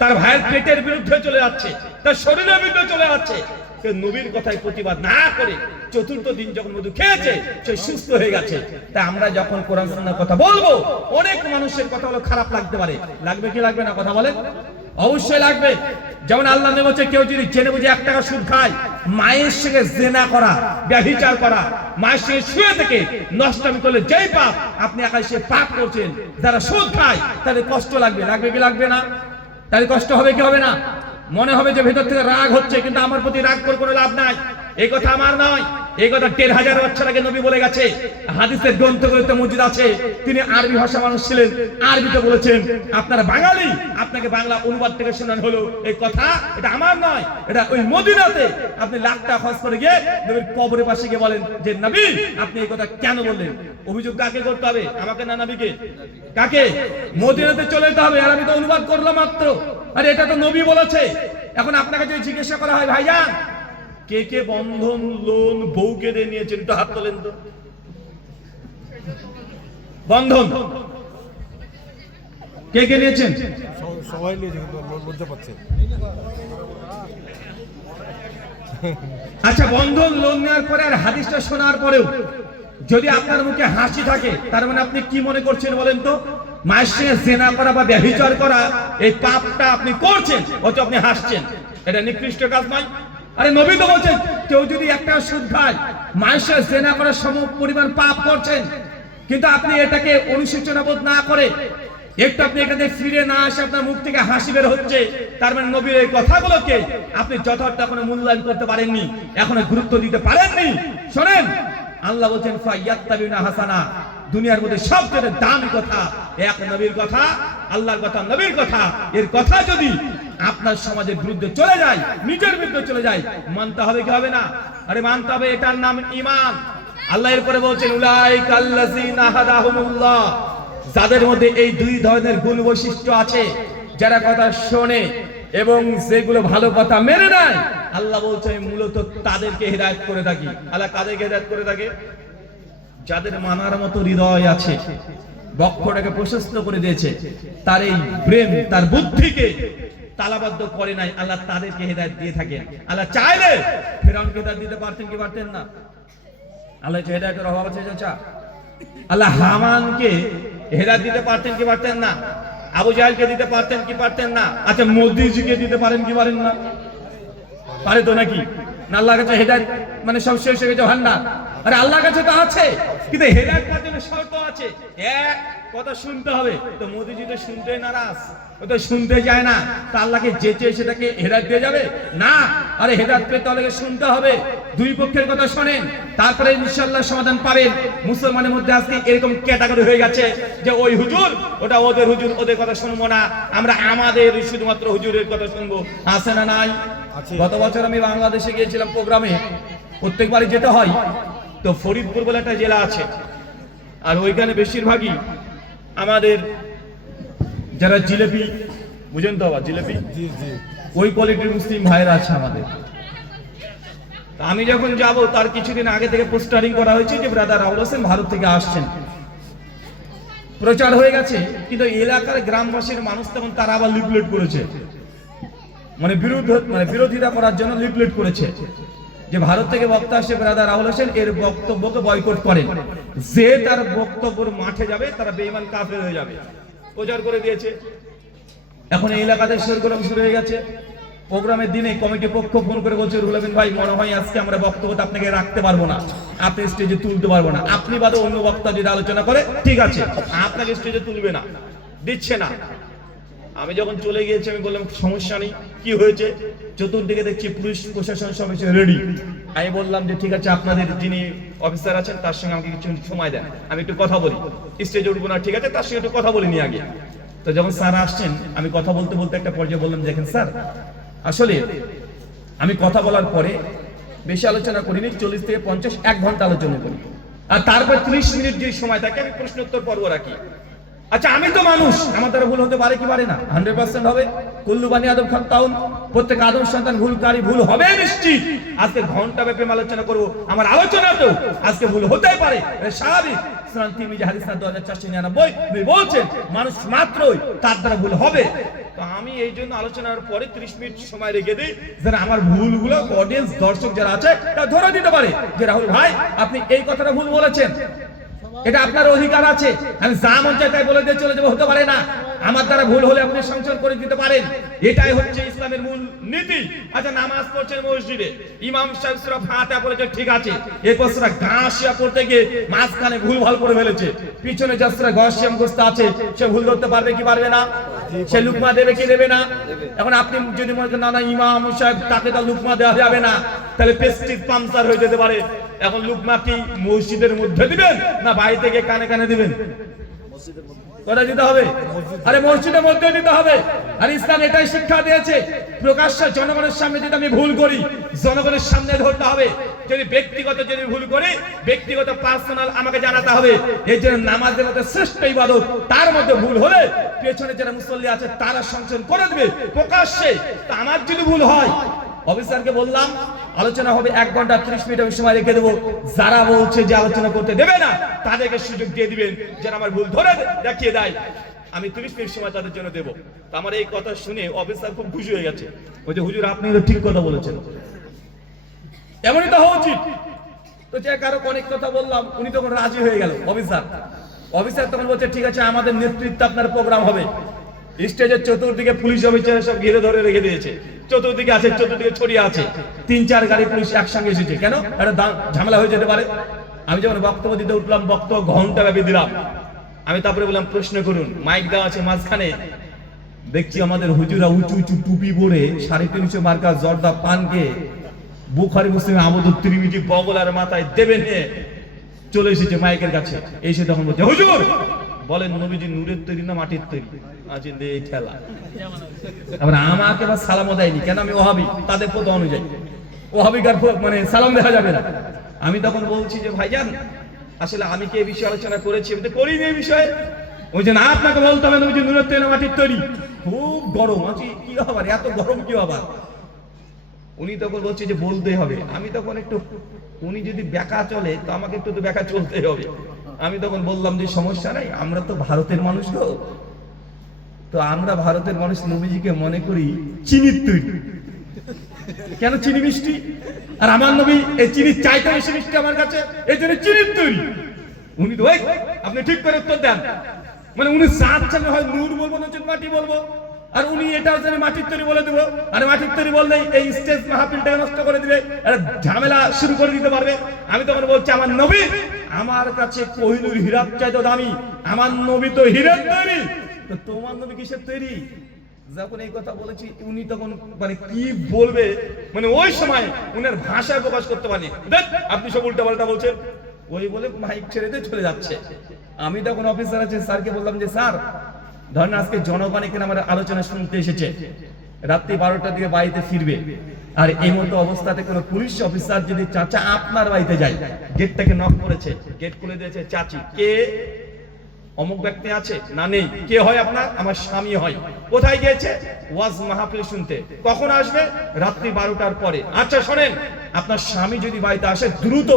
তার ভাইয়ের পেটের বিরুদ্ধে চলে যাচ্ছে, তার শরীরের বিরুদ্ধে চলে যাচ্ছে। নবীর কথায় প্রতিবাদ না করে চতুর্থ দিন যখন মধু খেয়েছে সে সুস্থ হয়ে গেছে। তাই আমরা যখন কোরআন সুন্নাহর কথা বলবো, অনেক মানুষের কথা হলো খারাপ লাগতে পারে, লাগবে কি লাগবে না? কথা বলেন, অবশ্যই লাগবে। যেমন আল্লাহ নবী বলেছে কেউ যদি জেনে বুঝে 1 টাকা সুদ খায়, মায়ের সঙ্গে জিনা করা, ব্যভিচার করা, মায়ের সঙ্গে শুয়ে থেকে নষ্টামি করলে যেই পাপ, আপনি একাই সে পাপ করছেন। যারা সুদ খায় তাদের কষ্ট লাগবে, লাগবে কি লাগবে না? তাদের কষ্ট হবে কি হবে না? মনে হবে যে ভেতর থেকে রাগ হচ্ছে, কিন্তু আমার প্রতি রাগ করে কোনো লাভ নাই। এই কথা আমার নয়, এই কথা 1500 বছর আগে নবী বলে গেছে। হাদিসের গ্রন্থগুলোতে মজুদ আছে। তিনি আরবি ভাষা মানুষ ছিলেন, আরবিতে বলেছেন। আপনারা বাঙালি, আপনাকে বাংলা অনুবাদ থেকে শোনানো হলো এই কথা, এটা আমার নয়, এটা ওই মদিনাতে আপনি লাখ টাকা খরচ করে গিয়ে নবীর কবরের পাশে গিয়ে বলেন যে নবী আপনি এই কথা কেন বললেন? অভিযোগ কাকে করতে হবে? আমাকে না নবীকে? কাকে? মদিনাতে চলে যেতে হবে। আর আমি তো অনুবাদ করলাম মাত্র। আরে এটা তো নবী বলেছে। এখন আপনাকে যদি জিজ্ঞাসা করা হয় ভাইজান কে কে বন্ধন লোন বউকে দিয়ে নিয়েছেন, একটু হাত তোলেন তো। বন্ধন কে কে নিয়েছেন? সবাই নিয়েছে, কিন্তু লজ্জা পাচ্ছে। আচ্ছা, বন্ধন লোন নেওয়ার পরে আর হাদিসটা শোনার পরেও যদি আপনার মুখে হাসি থাকে, তার মানে আপনি কি মনে করছেন বলেন তো? মায়ের সঙ্গে জেনা করা বা ব্যভিচার করা এই পাপটা আপনি করছেন, অথচ আপনি হাসছেন। এটা নিকৃষ্ট কাজ নয়? আরে নবী তো বলছেন কেউ যদি 1 টাকা সুদ খায়, মায়ের সঙ্গে জেনা করার সম পরিমাণ পাপ করছেন, কিন্তু আপনি এটাকে অনুশোচনা বোধ না করে একটু আপনি এখানে ফিরে না আসে আপনার মুখ থেকে হাসি বের হচ্ছে, তার মানে নবীর এই কথাগুলোকে আপনি যথার্থ এখনো মূল্যায়ন করতে পারেননি, এখনো গুরুত্ব দিতে পারেননি। শোনেন, আল্লাহ বলছেন ফায়াত্তাবিনা হাসানা, দুনিয়ার মধ্যে সবচেয়ে দামি কথা এক নবীর কথা, আল্লাহর কথা, নবীর কথা। এর কথা যদি আপনার সমাজের বিরুদ্ধে চলে যায়, নিজের বিরুদ্ধে চলে যায়, মানতে হবে কি হবে না? আরে মানতে হবে, এটার নাম ঈমান। আল্লাহ এরপরে বলছেন উলাইকাল্লাযিনা হাদাহুমুল্লাহ, যাদের মধ্যে এই দুই ধরনের গুণ বৈশিষ্ট্য আছে, যারা কথা শোনে এবং যেগুলো ভালো কথা মেনে নেয়, আল্লাহ বলছেন মূলত তাদেরকে হেদায়েত করে থাকি। আল্লাহ কাদেরকে হেদায়েত করে থাকে? যাদের মানার মতো হৃদয় আছে, বক্ষটাকে প্রশস্ত করে দিয়েছে, তার এই ব্রেন, তার বুদ্ধিকে তালাবদ্ধ করে নাই, আল্লাহ তাদেরকে হেদায়েত দিয়ে থাকেন। আল্লাহ চাইলে ফেরাউনকে হেদায়েত দিতে পারতেন কি পারতেন না? আল্লাহ হেদায়েতের অভাব আছে চাচা? আল্লাহ হামানকে হেদায়েত দিতে পারতেন কি পারতেন না? আবু জাহেলকে দিতে পারতেন কি পারতেন না? আচ্ছা মোদিজিকে দিতে পারেন কি পারেন না? পারে তো নাকি? না আল্লাহর কাছে হেদায়েত মানে সব শেষ হয়ে গেছে ভান্ডার? আরে আল্লাহর কাছে তো আছে, কিন্তু হেদায়েত পাওয়ার জন্য শর্ত আছে। এক, কথা শুনতে হবে। তো মোদিজি তো শুনতে নারাজ, ও তো শুনতে যায় না, তা আল্লাহকে যেচে সেটাকে হেদায়েত দিয়ে যাবে না? আরে হেদায়েত পেতে হলে শুনতে হবে, দুই পক্ষের কথা শোনেন, তারপরে ইনশাআল্লাহ সমাধান পাবেন। মুসলমানের মধ্যে আজকে এরকম ক্যাটাগরি হয়ে গেছে যে ওই হুজুর, ওটা ওদের হুজুর, ওদের কথা শুনবো না, আমরা আমাদের শুধুমাত্র হুজুরের কথা শুনবো। আছে না নাই? গত বছর আমি বাংলাদেশে গিয়েছিলাম প্রোগ্রামে, প্রত্যেকবারই যেতে হয়। তো ফরিদপুর বলে একটা জেলা আছে, আর ওইখানে বেশিরভাগই আমাদের যারা জিলেপি, বুঝেন তো আবার জিলেপি, জি জি, ওই কোয়ালিটির মুসলিম ভাইরা আছে আমাদের। আমি যখন যাব তার কিছুদিন আগে থেকে পোস্টারিং করা হয়েছে যে ব্রাদার রাহুল হোসেন ভারত থেকে আসছেন, প্রচার হয়ে গেছে। কিন্তু এলাকার গ্রামবাসীর মানুষ তখন তারা আবার লিফলেট করেছে, মানে বিরোধিতা করার জন্য লিফলেট করেছে যে ভারত থেকে বক্তা আসে ব্রাদার রাহুল হোসেন, এর বক্তব্যকে বয়কট করেন, যে তার বক্তব্যের মাঠে যাবে তারা বেঈমান কাফের হয়ে যাবে, প্রচার করে দিয়েছে। এখন এই এলাকাতে সরগরম শুরু হয়ে গেছে। প্রোগ্রামের দিনে কমিটি পক্ষ ফোন করে বলছে রুহুল আমিন ভাই, মনে হয় আজকে আমরা বক্তব্যটা আপনাকে রাখতে পারবো না, আপনি স্টেজে তুলতে পারবো না, আপনি বাদে অন্য বক্তা যদি আলোচনা করে ঠিক আছে, আপনাকে স্টেজে তুলবে না, দিচ্ছে না। আমি যখন চলে গিয়েছি আমি বললাম সমস্যা নেই, কি হয়েছে? চতুর্দিকে দেখছি পুলিশ প্রশাসন সব এসে রেডি। আমি বললাম যে ঠিক আছে, আপনাদের যিনি অফিসার আছেন তার সঙ্গে আমাকে কিছু সময় দেন, আমি একটু কথা বলি, স্টেজে উঠবো না ঠিক আছে, তার সঙ্গে একটু কথা বলিনি আগে। তো যখন স্যার আসছেন, আমি কথা বলতে বলতে একটা পর্যায়ে বললাম, দেখেন স্যার, আসলে আমি কথা বলার পরে বেশি আলোচনা করিনি, 40 থেকে 50 1 ঘন্টা আলোচনা করি, আর তারপর 30 মিনিট যে সময় থাকে আমি প্রশ্নোত্তর পর্ব রাখি। আচ্ছা আমি তো মানুষ, আমার দ্বারা ভুল হতে পারে কি পারে না? 100% হবে। কুল্লু বানি আদম খাত্তাউন, প্রত্যেক আদম সন্তান ভুলকারী, ভুল হবে নিশ্চিত। আজকে ঘন্টা ব্যাপী আলোচনা করব, আমার আলোচনাতেও আজকে ভুল হতেই পারে, এটা স্বাভাবিক। সুনান তিরমিজি হাদিস 2499 বলছেন মানুষ মাত্রই তার দ্বারা ভুল হবে। তো আমি এই জন্য আলোচনার পরে 30 মিনিট সময় রেখে দিই, যেন আমার ভুলগুলো অডিয়েন্স, দর্শক যারা আছে তা ধরে দিতে পারে যে রাহুল ভাই আপনি এই কথাটা ভুল বলেছেন, এটা আপনার অধিকার আছে। আমি যা মন চাই তাই বলে দিয়ে চলে যাবো, হতে পারে না। আমার দ্বারা ভুল হলে আপনি সংশোধন করে দিতে পারেন, এটাই হচ্ছে ইসলামের মূল নীতি। আচ্ছা নামাজ পড়ছেন মসজিদে, ইমাম সাহেব সূরা ফাতিহা পড়েছে ঠিক আছে, এরপর সূরা গাশিয়া পড়তে গিয়ে মাঝখানে ভুল ভাল করে ফেলেছে, পিছনে যে সূরা গাশিয়া মুখস্থ আছে সে ভুল ধরতে পারবে কি পারবে না? সে লুকমা দেবে কি দেবে না? এখন আপনি যদি মনে করেন না না ইমাম সাহেব তাকে তো লুকমা দেওয়া যাবে না, তাহলে পেস্টিজ পাংচার হয়ে যেতে পারে। এখন লুকমা কি মসজিদের মধ্যে দিবেন না বাইরে থেকে কানে কানে দিবেন? কোথায় দিতে হবে? আরে মসজিদের মধ্যে দিতে হবে। আর ইসলাম এটাই শিক্ষা দিয়েছে, প্রকাশ্যে জনগণের সামনে যদি আমি ভুল করি, জনগণের সামনে ধরতে হবে। যদি ব্যক্তিগত যদি ভুল করি, ব্যক্তিগত পার্সোনাল আমাকে জানাতে হবে। এই জন্য নামাজের মধ্যে শ্রেষ্ঠ ইবাদত, তার মধ্যে ভুল হলে পেছনে যারা মুসল্লি আছে তারা সংশোধন করে দেবে প্রকাশ্যে। তা আমার যদি ভুল হয়, অফিসারকে বললাম আলোচনা হবে 1 ঘন্টা 30 মিনিট আমি সময় রেখে দেবো, যারা বলছে যে আলোচনা করতে দেবে না তাদেরকে সুযোগ দিয়ে দিবেন, যেন আমার ভুল ধরে দেখিয়ে দেয়, আমি 30 মিনিট সময় তাদের জন্য দেবো। তো আমার এই কথা শুনে অফিসার খুব খুশি হয়ে গেছে, বলছে হুজুর আপনি তো ঠিক কথা বলেছেন, এমনই তো হওয়া উচিত। তো যে কারো অনেক কথা বললাম, উনি তখন রাজি হয়ে গেল। অফিসার তখন বলছে ঠিক আছে, আমাদের নেতৃত্বে আপনার প্রোগ্রাম হবে। স্টেজের চতুর্দিকে পুলিশ অফিসার সব ঘিরে ধরে রেখে দিয়েছে, চতুর্দিকে আছে, চতুর্দিকে ছড়িয়ে আছে, 3-4 গাড়ি পুলিশ একসঙ্গে এসেছে। কেন? একটা ঝামেলা হয়ে যেতে পারে। আমি যখন বক্তব্য দিতে উঠলাম, বক্তব্য ঘন্টা ব্যাপী দিলাম। আমি তারপরে বললাম প্রশ্ন করুন, মাইক দেওয়া আছে মাঝখানে। দেখছি আমাদের হুজুরা উঁচু উঁচু টুপি পরে 350 মার্কা জর্দা পানকে বুখারী মুসলিম আহমদ তিরমিজি বগলার মাথায় দেবেন, চলে এসেছে মাইকের কাছে, এসে তখন বলছে হুজুর বলেন নবীজি নূরের তৈরি না মাটির তৈরি? আছে দে ঠেলা। আবার আমাকে আবার সালামও দেয়নি, কেন আমি ওহাবি, তাদের পথ অনুযায়ী ওহাবিকার মানে সালাম দেখা যাবে না। আমি তখন বলছি যে ভাইজান আসলে আমি কি এই বিষয়ে আলোচনা করেছি? আমি তো করিনি এই বিষয়ে। ওই যে না আপনাকে বলতে হবে নবীজি নূরের তৈরি না মাটির তৈরি। খুব গরম আছে, কি আবার এত গরম কি আবার? উনি তখন বলছে যে বলতেই হবে। আমি তখন একটু, উনি যদি বেকা চলে তো আমাকে একটু তো বেকা চলতেই হবে। আমি তখন বললাম যে সমস্যা নাই, আমরা তো ভারতের মানুষ গো, তো আমরা ভারতের মানুষ নবীজিকে মনে করি চিনির তৈরি। কেন চিনি মিষ্টি, আর আমার নবী এই চিনি চাইতে বেশি মিষ্টি আমার কাছে, এই জন্য চিনির তৈরি। উনি তো ওই আপনি ঠিক করে উত্তর দেন, মানে উনি চাচ্ছেন হয় নূর বলবো না মাটি বলবো, আর উনি এটাও জানে মাটির তৈরি বলে দেবো। আর মাটির তৈরি বললেই এই স্টেজ মাহফিলটাকে নষ্ট করে দিবে, একটা ঝামেলা শুরু করে দিতে পারবে। আমি তখন বলছি আমার নবী আমার কাছে কোহিনূর হীরার চাইতে দামি, আমার নবী তো হীরের তৈরি, তো তোমার নবী কিসের তৈরি? যখন এই কথা বলেছি উনি তখন মানে কি বলবে, মানে ওই সময় উনার ভাষায় প্রকাশ করতে পারেনি। আপনি সব উল্টা পাল্টা বলছেন, ওই বলে মাইক ছেড়ে দিয়ে চলে যাচ্ছে। আমি তখন অফিসার আছে স্যারকে বললাম যে স্যার ধরেন আজকে জনগণ এখানে আমার আলোচনা শুনতে এসেছে, রাত্রি 12টার দিকে বাড়িতে ফিরবে, আর এই মতো অবস্থাতে কোনো পুলিশ অফিসার যদি চাচা আপনার বাড়িতে যায়, গেটটাকে নক করেছে, গেট খুলে দিয়েছে চাচি, কে অমুক ব্যক্তি আছে না নেই, কে হয় আপনার? আমার স্বামী হয়। কোথায় গিয়েছে? ওয়াজ মাহফিল শুনতে। কখন আসবে? রাত্রি 12টার পরে। আচ্ছা শোনেন, আপনার স্বামী যদি বাড়িতে আসে দ্রুত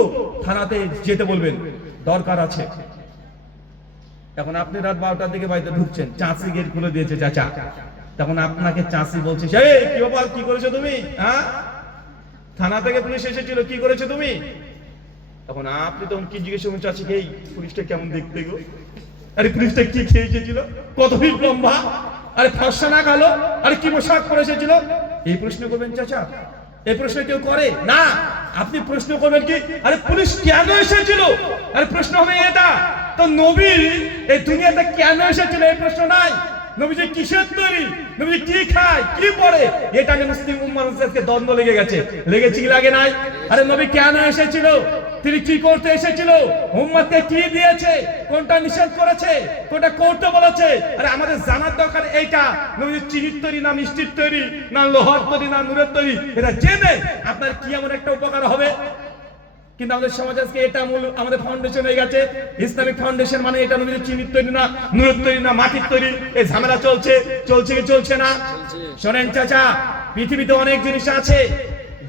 থানাতে যেতে বলবেন, দরকার আছে। এখন আপনি রাত 12টার দিকে বাড়িতে ঢুকছেন, চাচি গেট খুলে দিয়েছে চাচা, তখন আপনাকে চাচি বলছে এই কি ব্যাপার, কি করেছো তুমি? হ্যাঁ থানা থেকে পুলিশ এসেছিল, কি করেছো তুমি? তখন আপনি তখন কি জিজ্ঞেস করবেন চাচিকে, এই পুলিশটা কেমন দেখতে গো? আরে পুলিশটা কি খেয়ে এসেছিল, কত ফিট লম্বা, আরে ফর্সা না কালো, আরে কি পোশাক পরে এসেছিল? এই প্রশ্ন করবেন চাচা? এই প্রশ্ন কেউ করে না। আপনি প্রশ্ন করবেন কি, আরে পুলিশ কেন এসেছিল? আরে প্রশ্ন হবে এটা, তো নবী এই দুনিয়াতে কেন এসেছিল এই প্রশ্ন নাই। নবীজি কিসের তৈরি, নবীজি কি খায়, কি পরে, এটা নিয়ে মুসলিম উম্মাহকে দ্বন্দ্ব লেগে গেছে। লেগেছে কি লাগে নাই? আরে নবী কেন এসেছিল, তিনি কি করতে এসেছিল, উম্মতকে কি দিয়েছে, কোনটা নিষেধ করেছে, কোনটা করতে বলেছে। আরে আমাদের জানার দরকার এইটা, নবীজি চিনির তৈরি না মিষ্টির তৈরি, না লোহার তৈরি না নূরের তৈরি, এটা জেনে আপনার কি এমন একটা উপকার হবে। কিন্তু আমাদের সমাজ আজকে এটা মূল আমাদের ফাউন্ডেশন হয়ে গেছে, ইসলামিক ফাউন্ডেশন মানে এটা নবীজি চিনির তৈরি না নূরের তৈরি না মাটির তৈরি। এই ঝামেলা চলছে, চলছে কি চলছে না? শোনেন চাচা, পৃথিবীতে অনেক জিনিস আছে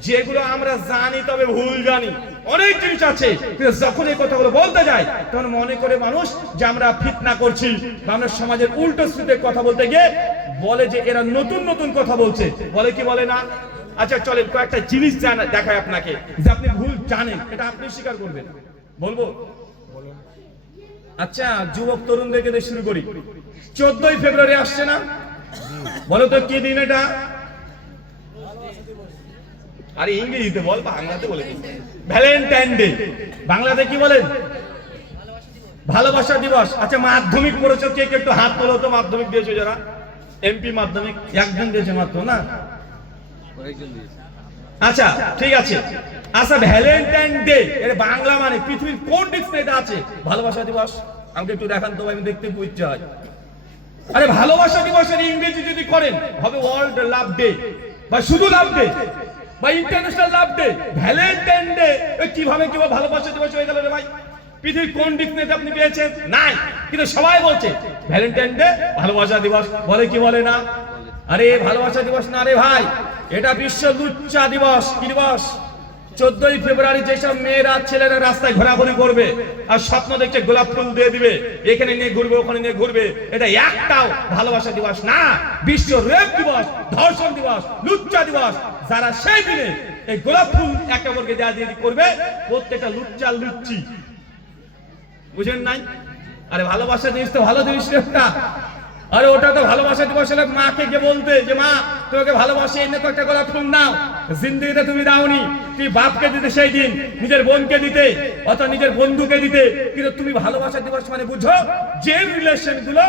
যেগুলো আমরা জানি তবে ভুল জানি, অনেক জিনিস আছে, কিন্তু যখন এই কথাগুলো বলতে যাই তখন মনে করে মানুষ যে আমরা ফিতনা করছি, বা আমরা সমাজের উল্টো স্রোতে কথা বলতে গিয়ে বলে যে এরা নতুন নতুন কথা বলছে, বলে কি বলে না? আচ্ছা চলেন কয়েকটা জিনিস দেখায় আপনাকে যে আপনি ভুল জানেন, এটা আপনি স্বীকার করবেন। বলবো? আচ্ছা যুবক তরুণদেরকে দিয়ে শুরু করি। 14ই ফেব্রুয়ারি আসছে না, বলো তো কি দিন এটা? আরে ইংরেজিতে বল, বাংলাতে বলে দিন। Valentine day. বাংলাতে কি বলেন? ভালোবাসা দিবস। আচ্ছা মাধ্যমিক পড়েছো কে কে, একটু হাত তোলো তো। মাধ্যমিক দিয়েছো যারা, এমপি মাধ্যমিক একজন দিয়েছে মাত্র না? আচ্ছা ঠিক আছে। আচ্ছা ভ্যালেন্টাইন ডে এর বাংলা মানে পৃথিবীর কোন ডিকশনারিতে আছে ভালোবাসা দিবস? আমাকে একটু দেখান তো, আমি দেখতে ইচ্ছা হয়। আরে ভালোবাসা দিবসের ইংরেজি যদি করেন হবে ওয়ার্ল্ড লাভ ডে, বা শুধু লাভ ডে, বা ইন্টারন্যাশনাল লাভ ডে। ভ্যালেন্টাইন ডে কিভাবে ভালোবাসা দিবস হয়ে গেল রে ভাই? পৃথিবীর কোন ডিকশনারিতে আপনি পেয়েছেন? নাই। কিন্তু সবাই বলছে ভ্যালেন্টাইন ডে ভালোবাসা দিবস, বলে কি বলে না? আরে ভালোবাসা দিবস না রে ভাই, এটা বিশ্ব লুচ্চা দিবস। কি দিবস? 14ই ফেব্রুয়ারি যেসব মেয়েরা ছেলেরা রাস্তায় ঘোরাঘুরি করবে আর স্বপ্ন দেখছে গোলাপ ফুল দিয়ে দিবে, এখানে নিয়ে ঘুরবে ওখানে নিয়ে ঘুরবে, এটা একটাও ভালোবাসা দিবস না। বিশ্ব রেপ দিবস, ধর্ষণ দিবস, লুচ্চা দিবস। যারা সেই দিনে এই গোলাপ ফুল একে অপরকে দেয়া দিয়ে করবে, প্রত্যেকটা লুচ্চা লুচ্চি। বুঝেন নাই? আরে ভালোবাসা জিনিস তো ভালো জিনিস একটা। আরে ওটা তো ভালোবাসা দিবস হলে মাকে গিয়ে বলতে যে মা তোমাকে ভালোবাসি, এনে তো একটা গোলাপ ফুল নাও। জিন্দগিতে তুমি দাওনি, তুই বাপকে দিতে সেই দিন, নিজের বোনকে দিতে অথবা নিজের বন্ধুকে দিতে। কিন্তু তুমি ভালোবাসা দিবস মানে বুঝো যে রিলেশন গুলো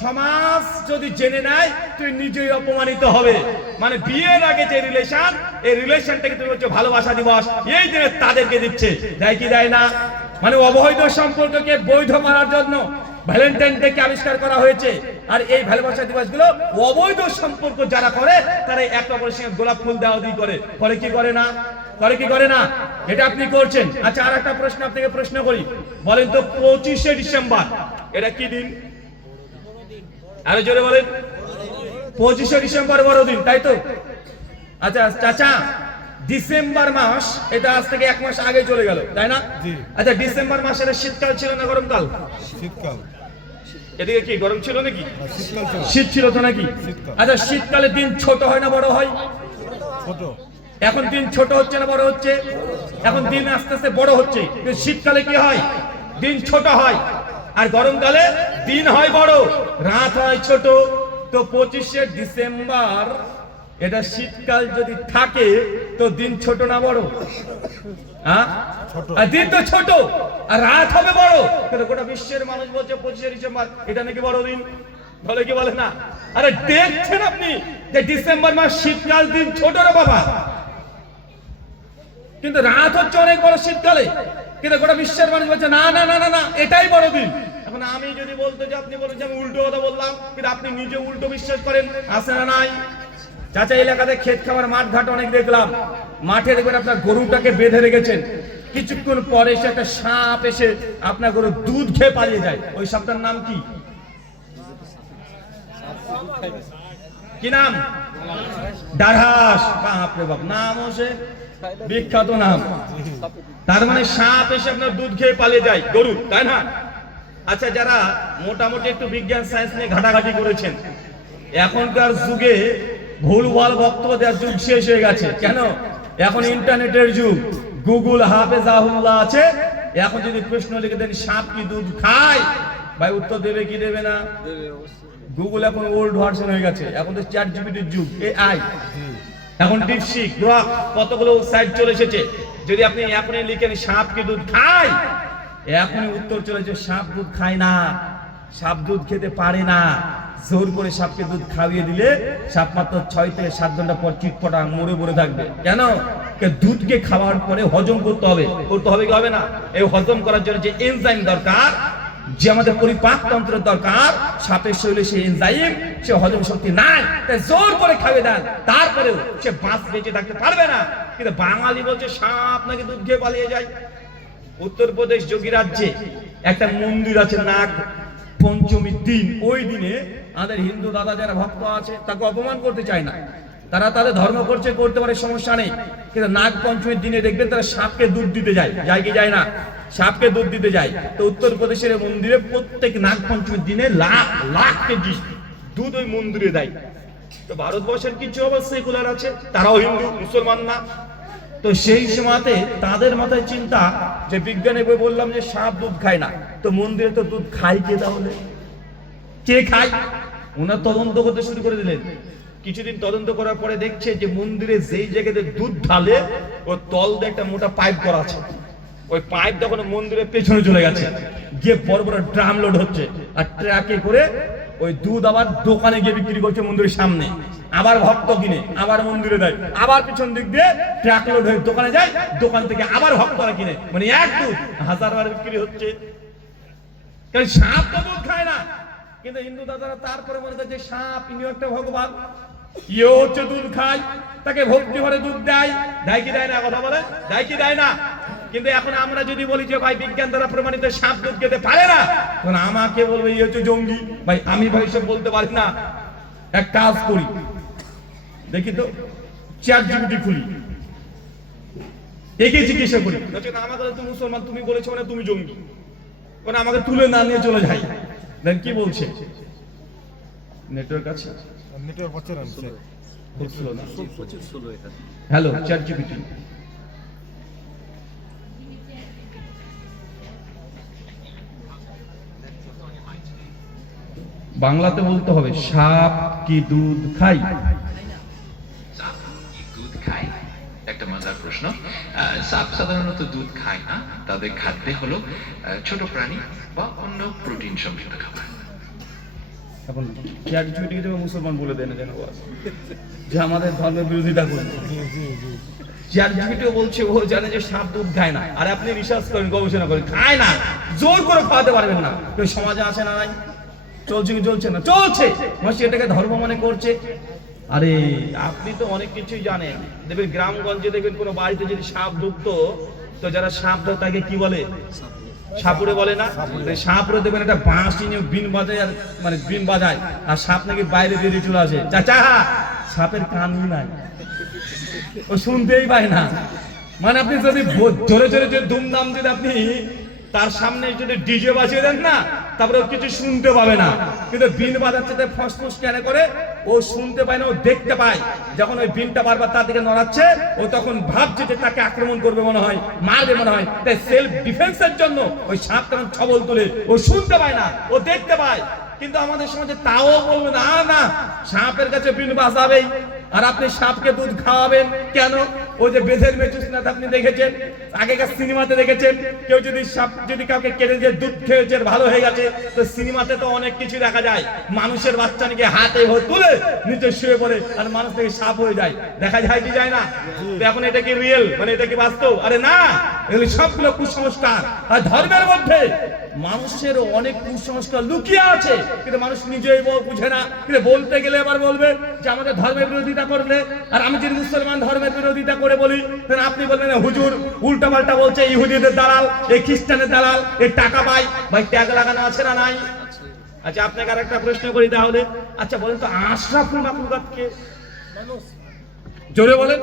সমাজ যদি জেনে নেয় তুই নিজেই অপমানিত হবে। মানে বিয়ের আগে যে রিলেশন, এই রিলেশনটাকে তুমি হচ্ছে ভালোবাসা দিবস এই দিনে তাদেরকে দিচ্ছে, দেয় কি দেয় না? মানে অবৈধ সম্পর্ককে বৈধ করার জন্য ভ্যালেন্টাইন ডে কে আবিষ্কার করা হয়েছে। আর এই ভালোবাসা দিবসগুলো অবৈধ সম্পর্ক যারা করে তারা এক অপরের সঙ্গে গোলাপ ফুল দেওয়া দিয়ে করে কি করে না? করে কি করে না? এটা আপনি করছেন। আচ্ছা, আর একটা প্রশ্ন আপনাকে প্রশ্ন করি, বলেন তো 25শে ডিসেম্বর এটা কি দিন? আরো জোরে বলেন। 25শে ডিসেম্বর বড়দিন, তাই তো? আচ্ছা চাচা, ডিসেম্বর মাস এটা আজ থেকে 1 মাস আগে চলে গেল, তাই না? জি। আচ্ছা, ডিসেম্বর মাসে এটা শীতকাল ছিল না গরমকাল? শীতকাল। এদিকে কি গরম ছিল নাকি? শীতকাল ছিল। শীত ছিল তো নাকি? শীতকাল। আচ্ছা, শীতকালে দিন ছোট হয় না বড় হয়? ছোট। এখন দিন ছোট হচ্ছে না বড় হচ্ছে? এখন দিন আস্তে আস্তে বড় হচ্ছে। কিন্তু শীতকালে কি হয়? দিন ছোট হয়। আর গরমকালে দিন হয় বড়, রাত হয় ছোট। তো 25শে ডিসেম্বর এটা শীতকাল যদি থাকে তো দিন ছোট না বড়? হ্যাঁ, ছোট। আর দিন তো ছোট আর রাত হবে বড়। কিন্তু গোটা বিশ্বের মানুষ বলছে 25শে ডিসেম্বর এটা নাকি বড় দিন, বলে কি বলে না? আরে দেখছেন আপনি যে ডিসেম্বর মাস শীতকাল, দিন ছোট রে বাবা, কিন্তু রাত হচ্ছে অনেক বড় শীতকালে। কিন্তু গোটা বিশ্বের মানুষ বলছে না না না না না এটাই বড় দিন। এখন আমি যদি বলতে যে আপনি বলেন যে আমি উল্টো কথা বললাম, কিন্তু আপনি নিজে উল্টো বিশ্বাস করেন, আছে না নাই? চাচা, এলাকাতে ক্ষেত খামার মাঠ ঘাট অনেক দেখলাম, মাঠে দেখবেন আপনার গরুটাকে বেঁধে রেখেছেন, কিছুক্ষণ পরে এসে একটা সাপ এসে আপনার গরু দুধ খেয়ে পালিয়ে যায়। ওই সাপটার নাম কি? কি নাম? ডারহাস। বাপরে বাপ, নাম হচ্ছে বিখ্যাত নাম। তার মানে সাপ এসে আপনার দুধ খেয়ে পালিয়ে যায় গরু, তাই না? আচ্ছা, যারা মোটামুটি একটু বিজ্ঞান সায়েন্স নিয়ে ঘাটাঘাটি করেছেন, এখনকার যুগে ভুলভাল বক্তব্য দেওয়ার যুগ শেষ হয়ে গেছে। কেন? এখন ইন্টারনেটের যুগ, গুগল হাফেজাহুল্লাহ আছে। এখন যদি প্রশ্ন লিখে দেন সাপ কি দুধ খায়, ভাই উত্তর দেবে কি দেবে না? গুগল এখন ওল্ড ভার্সন হয়ে গেছে, এখন তো চ্যাট জিপিটির যুগ, এআই। এখন ডিপসিক, গ্রক, কতগুলো সাইট চলে এসেছে। যদি আপনি এখনই লিখেন সাপ কি দুধ খায়, এখনই উত্তর চলে এসেছে সাপ দুধ খায় না, সাপ দুধ খেতে পারে না। জোর করে সাপকে দুধ খাইয়ে দিলে সাপ মাত্র 6 থেকে 7 ঘন্টা পর চিটপটা মরে মরে থাকবে। কেন? দুধকে খাওয়ার পরে হজম করতে হবে কি হবে না? এই হজম করার জন্য যে এনজাইম দরকার, যে আমাদের পরিপাকতন্ত্রের দরকার, সাপের শরীরে সেই এনজাইম, সে হজম শক্তি নাই, তাই জোর করে খাইয়ে দেন, তারপরেও সে বেঁচে থাকতে পারবে না। কিন্তু বাঙালি বলছে সাপ নাকি দুধ খেয়ে পালিয়ে যায়। উত্তরপ্রদেশ যোগীরাজ্যে একটা মন্দির আছে, নাগ পঞ্চমীর দিন, ওই দিনে আমাদের হিন্দু দাদা যারা ভক্ত আছে তাকে অপমান করতে চায় না, তারা তাদের ধর্ম করতে পারে, সমস্যা নেই। কিন্তু নাগ পঞ্চমীর দিনে দেখবেন তারা সাপকে দুধ দিতে যায় কি যায় না? সাপকে দুধ দিতে যায়। তো উত্তরপ্রদেশের মন্দিরে প্রত্যেক নাগ পঞ্চমীর দিনে লাখ লাখ কেজি দুধ ওই মন্দিরে দেয়। তো ভারতবর্ষের কিছু আবার সেকুলার আছে, তারাও হিন্দু, মুসলমান না। তো সেই সময়তে তাদের মাথায় চিন্তা যে বিজ্ঞানে বই বললাম যে সাপ দুধ খায় না, তো মন্দিরে তো দুধ খায় কে? তাহলে কে খায়? ওনার তদন্ত করতে শুরু করে দিলেন। কিছুদিন তদন্ত করার পরে দেখছে যে মন্দিরে যেই জায়গাতে দুধ ঢালে ওর তল দিয়ে একটা মোটা পাইপ করা আছে। ওই পাইপ তখন মন্দিরের পেছনে চলে গেছে, গিয়ে বড় বড় ড্রাম লোড হচ্ছে, আর ট্রাকে করে ওই দুধ আবার দোকানে গিয়ে বিক্রি করছে মন্দিরের সামনে। আবার ভক্ত কিনে আবার মন্দিরে দেয়, আবার পিছন দিক দিয়ে ট্রাক লোড হয়ে দোকানে যায়, দোকান থেকে আবার ভক্তরা কিনে, মানে এক দুধ 1000 বার বিক্রি হচ্ছে। কারণ সাপ তো দুধ খায় না, কিন্তু হিন্দু দাদারা তারপরে মনে করে যে সাপ ইনিও একটা ভগবান, ইয়ে হচ্ছে দুধ খায়, তাকে ভক্তি ভরে দুধ দেয় কি দেয় না? কথা বলে দেয় কি দেয় না? কিন্তু এখন আমরা যদি বলি যে ভাই বিজ্ঞান দ্বারা প্রমাণিত সাপ দুধ খেতে পারে না, তখন আমাকে বলবে ইয়ে হচ্ছে জঙ্গি। ভাই আমি ভাই সব বলতে পারি না। এক কাজ করি, দেখি তো চ্যাট জিপিটি খুলি, একে জিজ্ঞাসা করি, আমাকে তুমি মুসলমান, তুমি বলেছো মানে তুমি জঙ্গি, মানে আমাকে তুলে না নিয়ে চলে যাই। দেন কি বলছে? নেটওয়ার্ক আছে? নেটওয়ার্ক পাচ্ছে না, খুব স্লো না? হ্যালো চ্যাট জিপিটি, বাংলাতে বলতে হবে সাপ কি দুধ খায়? সাপ কি দুধ খায়? একটা মজার প্রশ্ন। সাপ সাধারণত দুধ খায় না, তাদের খাদ্য হলো ছোট প্রাণী বা অন্য প্রোটিন সমৃদ্ধ খাবার। এখন চেয়ার ছুটি দেবে মুসলমান বলে দেয় না যেন বাস, যে আমাদের ধর্মের বিরোধিতা করছে। জি জি জি চেয়ার ছুটিও বলছে ও জানে যে সাপ দুধ খায় না, আর আপনি রিসার্চ করেন, গবেষণা করেন, খায় না, জোর করে খাওয়াতে পারবেন না। কেউ সমাজে আসে না, নাই চলছে কি চলছে না, চলছে, মানুষ এটাকে ধর্ম মনে করছে। আরে আপনি তো অনেক কিছুই জানেন, দেখবেন গ্রামগঞ্জে দেখবেন কোনো বাড়িতে যদি সাপ ঢুকতো, তো যারা সাপ ধরে তাকে কি বলে, সাপুরে বলে না, সাপুরে দেখবেন একটা বাঁশি নিয়ে বিন বাজায়, আর মানে বিন বাজায়, আর সাপ নাকি বাইরে বেরিয়ে চলে আসে। চাচা সাপের কানই নাই, ও শুনতেই পায় না। মানে আপনি যদি জোরে জোরে যে দুমদাম যদি আপনি তার সামনে যদি ডিজে বাজিয়ে দেন না, তারপরে ও কিছু শুনতে পাবে না। কিন্তু বিন বাজাচ্ছে তাই ফসফস কেন করে, ও শুনতে পায় না, ও দেখতে পায়। যখন ওই বিনটা বারবার তার দিকে নড়াচ্ছে, ও তখন ভাবছে যে তাকে আক্রমণ করবে মনে হয়, মারবে মনে হয়, তাই সেলফ ডিফেন্সের জন্য ওই সাপ তখন ছবল তুলে। ও শুনতে পায় না, ও দেখতে পায়। কিন্তু আমাদের সমাজে তাও বলবে না, না সাপের কাছে বিন বাজাবেই, আর আপনি সাপকে দুধ খাওয়াবেন কেন? ওই যে বেদের মেচুসনাথ আপনি দেখেছেন, আগেকার সিনেমাতে দেখেছেন, কেউ যদি সাপ যদি কাউকে কেটে যে দুধ খেয়েছে ভালো হয়ে গেছে, তো সিনেমাতে তো অনেক কিছু দেখা যায়, মানুষের বাচ্চা নাকি হাতে তুলে নিচে শুয়ে পড়ে আর মানুষ থেকে সাপ হয়ে যায়, দেখা যায় কি যায় না? তো এখন এটা কি রিয়েল, মানে এটা কি বাস্তব? আরে না, এগুলি সবগুলো কুসংস্কার। আর ধর্মের মধ্যে মানুষের অনেক কুসংস্কার লুকিয়ে আছে, কিন্তু মানুষ নিজেই বুঝে না। কিন্তু বলতে গেলে এবার বলবে যে আমাদের ধর্মের বিরোধিতা করলে, আর আমি যদি মুসলমান ধর্মের বিরোধিতা করে বলি, তাহলে আপনি বলবেন হুজুর উল্টা পাল্টা বলছে, ইহুদিদের দালাল, এই খ্রিস্টানের দালাল, এই টাকা পায়। ভাই ট্যাগ লাগানো আছে না নাই? আচ্ছা আপনাকে আর একটা প্রশ্ন করি তাহলে, আচ্ছা বলেন তো আশরাফুল মাখলুকাত কে? জোরে বলেন।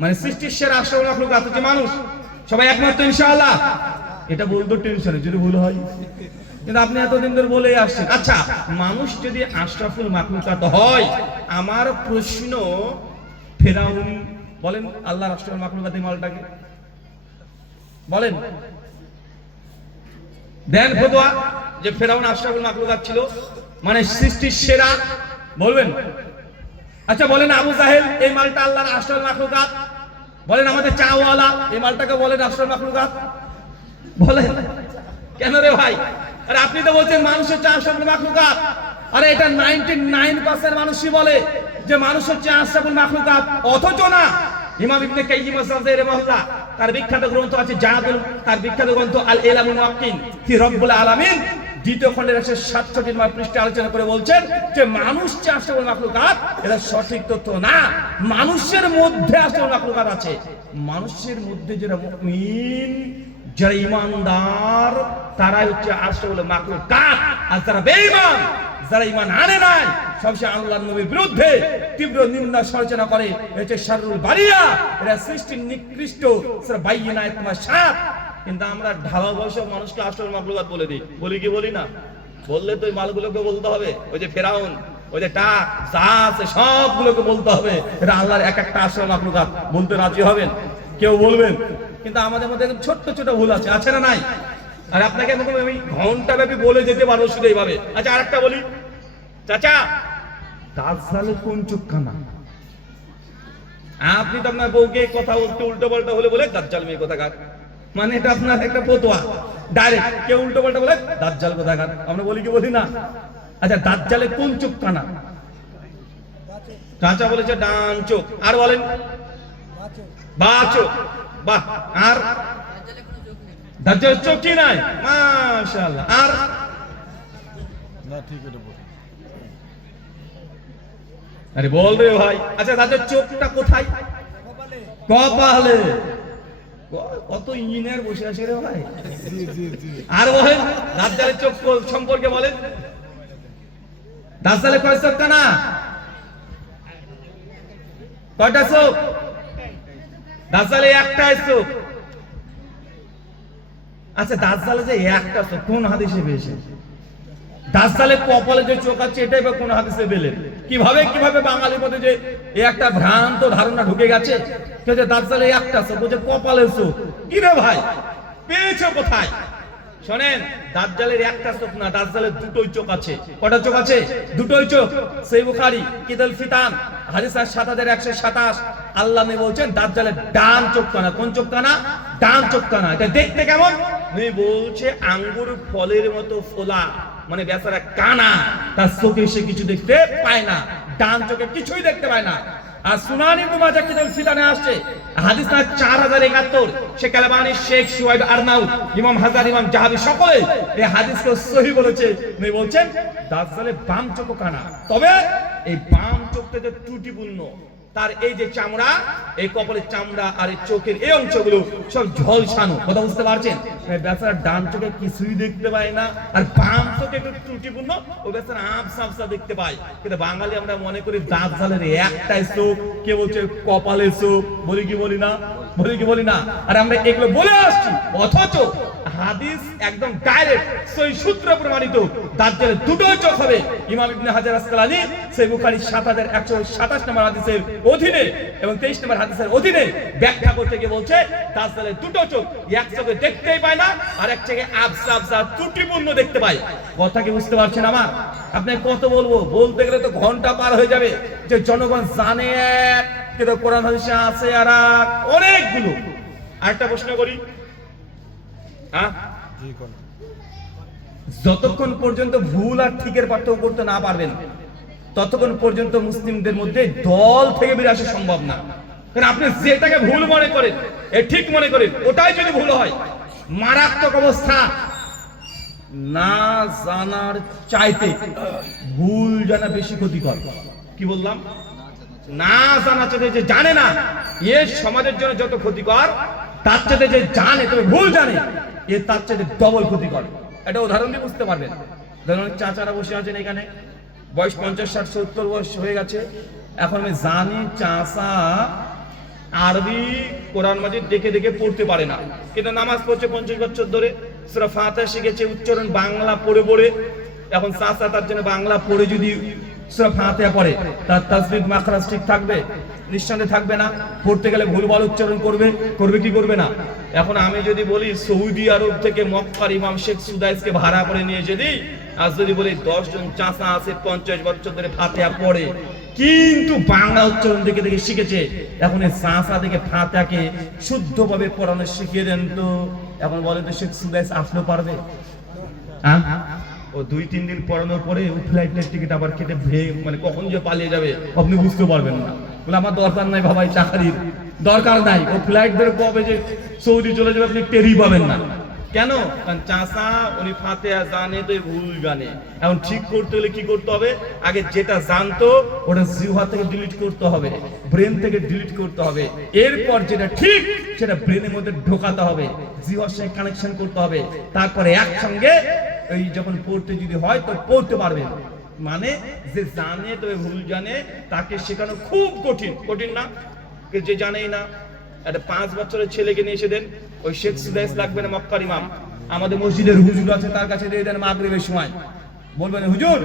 মানে সৃষ্টির সেরা আশরাফুল মাখলুকাত হচ্ছে মানুষ। সবাই একমাত্র ইনশাআল্লাহ? এটা বলতো টেনশনে যদি ভুল হয়, কিন্তু আপনি এতদিন ধরে বলেই আসছেন। আচ্ছা মানুষ যদি আশরাফুল মাখলুকাত হয়, আমার প্রশ্ন, ফেরাউন বলেন আল্লাহ আশরাফুল মাখলুকাত এই মালটাকে বলেন, দেন ফতোয়া যে ফেরাউন আশরাফুল মাখলুকাত ছিল, মানে সৃষ্টির সেরা, বলবেন? আচ্ছা বলেন আবু জাহেল এই মালটা আল্লাহর আশরাফুল মাখলুকাত? বলেন আমাদের চাওয়ালা এই মালটাকে বলেন আশরাফুল মাখলুকাত? বলেন কেন রে ভাই? আরে আপনি তো বলছেন মানুষের চেয়ে আশরাফুল মাখলুকাত, আরে এটা 99% মানুষই বলে যে মানুষ হচ্ছে আশরাফুল মাখলুকাত, অথচ না। ইমাম ইবনে কাইয়িম আয-যাওজিয়্যি রাহিমাহুল্লাহ তার বিখ্যাত গ্রন্থ আছে জাদুল, তার বিখ্যাত গ্রন্থ আল ইলামুল মুওয়াক্কিন ফি রাব্বুল আলামিন, দ্বিতীয় খণ্ডের 167 নম্বর পৃষ্ঠায় আলোচনা করে বলছেন যে মানুষ যে আশরাফুল মাখলুকাত, এটা সঠিক তথ্য না। মানুষের মধ্যে আশরাফুল মাখলুকাত আছে, মানুষের মধ্যে যারা মুমিন, যারা ইমানদার, তারাই হচ্ছে আশরাফুল মাখলুকাত। আর যারা বেঈমান, যারা ঈমান আনে নাই, সবসময় আল্লাহর নবীর বিরুদ্ধে তীব্র নিন্দা সমালোচনা করে, হচ্ছে শাররুল বারিয়া, এরা সৃষ্টির নিকৃষ্ট, সূরা বাইয়িনাত তোমার 7। কিন্তু আমরা ঢালা বয়সে মানুষকে আশরাফুল মাখলুকাত বলে দিই, বলি কি বলি না? বললে তো ওই মালগুলোকে বলতে হবে, ওই যে ফেরাউন, ওই যে টাক যা আছে সবগুলোকে বলতে হবে এটা আল্লাহর এক একটা আশরাফুল মাখলুকাত, বলতে রাজি হবেন? কেউ বলবেন? কিন্তু আমাদের মধ্যে ছোট্ট ছোট ভুল আছে, আছে না নাই? আর আপনাকে আমি ঘন্টা ব্যাপী বলে যেতে পারবো শুধু এইভাবে। আচ্ছা আরেকটা বলি, চাচা দাজ্জালের কোন চোখখানা? আপনি তো আপনার বউকে কথা বলতে উল্টো পাল্টা হলে বলে দাজ্জাল মেয়ে কোথাকার, মানে এটা আপনার একটা ফতোয়া ডাইরেক্ট। কেউ উল্টো পাল্টা বলে দাজ্জাল কোথাকার, আমরা বলি কি বলি না? আচ্ছা দাজ্জালের কোন চোখখানা? চাচা বলেছে ডান চোখ। আর বলেন বা চোখ, বাহ। আর দাজ্জালের চোখ কি নাই? মাশাআল্লাহ। আর না ঠিক এটা বল। আরে বল রে ভাই। আচ্ছা দাজ্জালের চোখটা কোথায়? কপালে। কত ইঞ্জিনিয়ার বসে আছে রে ভাই। জি জি জি আর বলেন দাজ্জালের চোখ সম্পর্কে বলেন, দাজ্জালের কয় চোখ না? কয়টা চোখ? দাজ্জালে একটাই চোখ। আচ্ছা দাজ্জালে যে একটা চোখ কোন হাদিসে পেয়েছে? দাজ্জালের কপালে যে চোখ আছে এটাই বা কোন হাদিসে পেলেন? কিভাবে বাঙালির মধ্যে যে একটা ভ্রান্ত ধারণা ঢুকে গেছে যে দাজ্জালে একটা চোখ, বলছে কপালের চোখ। কি রে ভাই পেয়েছো কোথায়? শোনেন দাজ্জালের একটা চোখ না, দাজ্জালের দুটোই চোখ আছে। কটা চোখ আছে? দুটোই চোখ। সহিহ বুখারী কিতাবুল ফিতান হাদিস 7127 আল্লাহ নবী বলছেন দাজ্জালের ডান চোখ কানা। কোন চোখ কানা? ডান চোখ কানা। এটা দেখতে কেমন? নবী বলছে আঙ্গুর ফলের মতো ফোলা। মানে বেচারা কানা, তার চোখে সে কিছু দেখতে পায় না, ডান চোখে কিছুই দেখতে পায় না। আর সুনান ইবনে মাজাহ কিতাব ফিতানে আসছে হাদিস না 4071, শেখ আলবানী, শেখ শুআইব আরনাউত, ইমাম হাজার, ইমাম জাহাবি সকলে এই হাদিসকে সহিহ বলেছে। উনি বলছেন দাজ্জালের বাম চোখ কানা, তবে এই বাম চোখটা যে ত্রুটিপূর্ণ, তার এই যে চামড়া, এই কপালের চামড়া আর এই চোখের এই অংশগুলো সব ঝলসানো। কথা বুঝতে পারছেন? বেচারা ডান চোখে কিছুই দেখতে পায় না, আর বাম চোখে একটু ত্রুটিপূর্ণ, ও বেচারা আবসা আবসা দেখতে পায়। কিন্তু বাঙালি আমরা মনে করি দাজ্জালের একটাই চোখ, কে বলছে কপালের চোখ, বলি কি বলি না, বলি কি বলি না। আর আমরা এগুলো বলে আসছি, অথচ হাদিস একদম ডাইরেক্ট সহিহ সূত্রে প্রমাণিত দাজ্জালের দুটো চোখ হবে। ইমাম ইবনে হাজার আসকালানী সহিহ বুখারী 7127 নম্বর হাদিসের অধীনে এবং 23 নম্বর হাদিসের অধীনে ব্যাখ্যা করতে গিয়ে বলছে দাজ্জালের দুটো চোখ, এক চোখে দেখতেই পায় না, আর এক চোখে আবসা আবসা ত্রুটিপূর্ণ দেখতে পায়। কথা কি বুঝতে পারছেন আমার? আপনি কত বলবো, বলতে গেলে তো ঘন্টা পার হয়ে যাবে। যে জনগণ জানে এক, কিন্তু কোরআন হাদিসে আছে আর অনেকগুলো। আরেকটা প্রশ্ন করি, জি কোন যতক্ষণ পর্যন্ত ভুল আর ঠিকের পার্থক্য করতে না পারবেন, ততক্ষণ পর্যন্ত মুসলিমদের মধ্যে দল থেকে বেরিয়ে আসা সম্ভব না। কারণ আপনি যেটাকে ভুল মনে করেন, এ ঠিক মনে করেন, ওটাই যদি ভুল হয় মারাত্মক অবস্থা। না জানার চাইতে ভুল জানা বেশি ক্ষতিকর। কি বললাম? না জানা চাইতে যে জানে না, এ সমাজের জন্য যত ক্ষতিকর, তার চাইতে যে জানে তবে ভুল জানে, এ তার চাইতে ডবল ক্ষতিকর। এটা উদাহরণ দিয়ে বুঝতে পারবেন। ধরুন চাচারা বসে আছেন এখানে, বয়স 50, 60, 70 বয়স হয়ে গেছে। এখন আমি জানি চাচা আরবি কোরআন মাজিদ দেখে দেখে পড়তে পারে না, কিন্তু নামাজ পড়ছে 50 বছর ধরে, সূরা ফাতিহা শিখেছে উচ্চারণ বাংলা পড়ে পড়ে। এখন চাচা তার জন্য বাংলা পড়ে যদি সূরা ফাতিহা পড়ে, তার তাজবিদ মাখরাজ ঠিক থাকবে? নিঃসন্দেহে থাকবে না। পড়তে গেলে ভুলভাল উচ্চারণ করবে, করবে কি করবে না? এখন আমি যদি বলি সৌদি আরব থেকে মক্কার ইমাম শেখ সুদাইসকে ভাড়া করে নিয়ে যদি, আর যদি বলি 10 জন চাচা আছে 50 বছর ধরে ফাতিহা পড়ে, কিন্তু বাংলা উচ্চারণ দেখে দেখে শিখেছে, এখন এই চাচা থেকে ফাতিহাকে শুদ্ধভাবে পড়ানো শিখিয়ে দেন তো, এখন বলেন তো শেখ সুদাইস আসলেও পারবে? ও 2-3 দিন পড়ানোর পরে ফ্লাইটের টিকিট আবার কেটে মানে কখন যে পালিয়ে যাবে আপনি বুঝতে পারবেন না। বলে আমার দরকার নাই বাবা, চাকরির দরকার নাই, ও ফ্লাইট ধরে কবে যে সৌদি চলে যাবে আপনি টেরই পাবেন না। কেন? কারণ চাচা উনি ফাতিহা জানে তো ভুল জানে। এখন ঠিক করতে হলে কি করতে হবে? আগে যেটা জানতো ওটা জিহ্বা থেকে ডিলিট করতে হবে, ব্রেন থেকে ডিলিট করতে হবে, এরপর যেটা ঠিক সেটা ব্রেনের মধ্যে ঢোকাতে হবে, জিহ্বার সঙ্গে কানেকশন করতে হবে, তারপরে একসঙ্গে এই যখন পড়তে যদি হয় তো পড়তে পারবেন। মানে যে জানে তবে ভুল জানে, তাকে শেখানো খুব কঠিন। কঠিন না? যে জানেই না, একটা 5 বছরের ছেলেকে নিয়ে এসে দেন, ওই শেখ সুদাইস লাগবে না মক্কার ইমাম, আমাদের মসজিদের হুজুর আছে তার কাছে দিয়ে দেন মাগরিবের সময়, বলবেন হুজুর